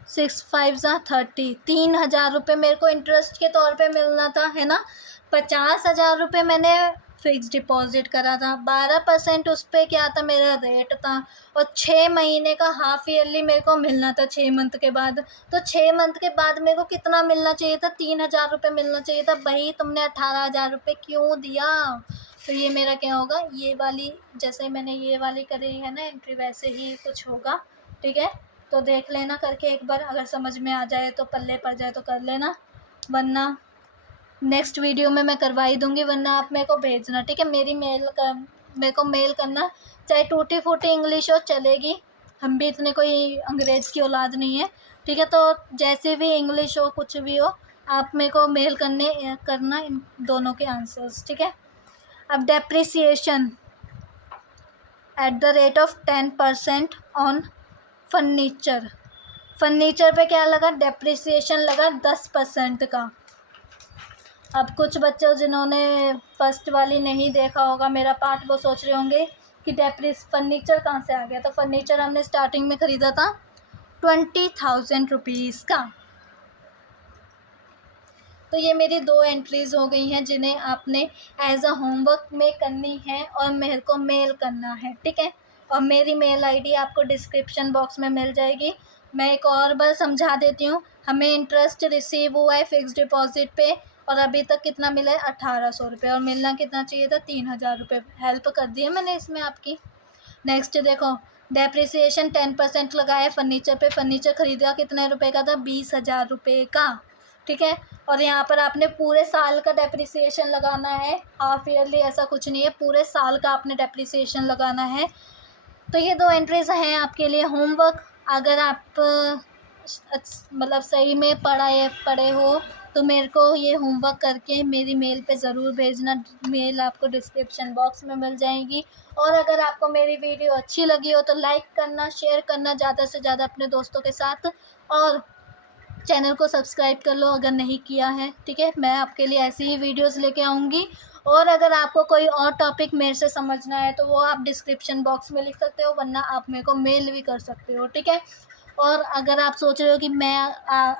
6 5 30, 3000 रुपये मेरे को इंटरेस्ट के तौर पे मिलना था, है ना। 50,000 रुपये मैंने फिक्स डिपॉजिट करा था, 12% उस पर क्या था, मेरा रेट था, और 6 महीने का हाफ ईयरली मेरे को मिलना था 6 मंथ के बाद। तो 6 मंथ के बाद मेरे को कितना मिलना चाहिए था, 3000 रुपये मिलना चाहिए था। भाई तुमने 18,000 रुपये क्यों दिया। तो ये मेरा क्या होगा, ये वाली, जैसे मैंने ये वाली करी है ना एंट्री, वैसे ही कुछ होगा, ठीक है। तो देख लेना करके एक बार, अगर समझ में आ जाए तो, पल्ले पड़ जाए तो कर लेना, वरना नेक्स्ट वीडियो में मैं करवा ही दूँगी, वरना आप मेरे को भेजना, ठीक है। मेरे को मेल करना, चाहे टूटी फूटी इंग्लिश हो चलेगी, हम भी इतने कोई अंग्रेज़ की औलाद नहीं है, ठीक है। तो जैसे भी इंग्लिश हो, कुछ भी हो, आप मेरे को मेल करना इन दोनों के आंसर्स, ठीक है। अब depreciation eight the rate of 10% on furniture पे क्या लगा, डेप्रिसिएशन लगा 10% का। अब कुछ बच्चे जिन्होंने फर्स्ट वाली नहीं देखा होगा मेरा पार्ट, वो सोच रहे होंगे कि फर्नीचर कहाँ से आ गया। तो फर्नीचर हमने स्टार्टिंग में ख़रीदा था 20,000 रुपीज़ का, तो ये मेरी 2 एंट्रीज़ हो गई हैं जिन्हें आपने एज़ अ होमवर्क में करनी है और मेरे को मेल करना है, ठीक है। और मेरी मेल आईडी आपको डिस्क्रिप्शन बॉक्स में मिल जाएगी। मैं एक और बार समझा देती हूँ, हमें इंटरेस्ट रिसीव हुआ है फ़िक्स डिपॉज़िट पे और अभी तक कितना मिला है 1800 रुपये, और मिलना कितना चाहिए था 3000 रुपये। हेल्प कर दी है मैंने इसमें आपकी। नेक्स्ट देखो, डेप्रिसिएशन 10% लगा है फर्नीचर पे। फर्नीचर खरीदा कितने रुपए का था, 20,000 रुपये का, ठीक है। और यहाँ पर आपने पूरे साल का डेप्रिसिएशन लगाना है, हाफ ईयरली ऐसा कुछ नहीं है, पूरे साल का आपने डेप्रिसिएशन लगाना है। तो ये 2 एंट्रीज़ हैं आपके लिए होमवर्क। अगर आप मतलब सही में पढ़े हो तो मेरे को ये होमवर्क करके मेरी मेल पे ज़रूर भेजना। मेल आपको डिस्क्रिप्शन बॉक्स में मिल जाएगी। और अगर आपको मेरी वीडियो अच्छी लगी हो तो लाइक करना, शेयर करना ज़्यादा से ज़्यादा अपने दोस्तों के साथ, और चैनल को सब्सक्राइब कर लो अगर नहीं किया है, ठीक है। मैं आपके लिए ऐसी ही वीडियोस लेके आऊँगी। और अगर आपको कोई और टॉपिक मेरे से समझना है तो वो आप डिस्क्रिप्शन बॉक्स में लिख सकते हो, वरना आप मेरे को मेल भी कर सकते हो, ठीक है। और अगर आप सोच रहे हो कि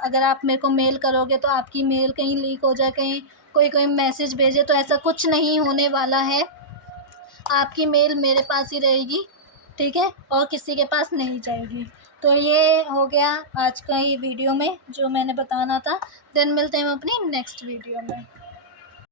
अगर आप मेरे को मेल करोगे तो आपकी मेल कहीं लीक हो जाए, कहीं कोई मैसेज भेजे, तो ऐसा कुछ नहीं होने वाला है। आपकी मेल मेरे पास ही रहेगी, ठीक है, और किसी के पास नहीं जाएगी। तो ये हो गया आज का ये वीडियो में जो मैंने बताना था। देन मिलते हैं हम अपनी नेक्स्ट वीडियो में।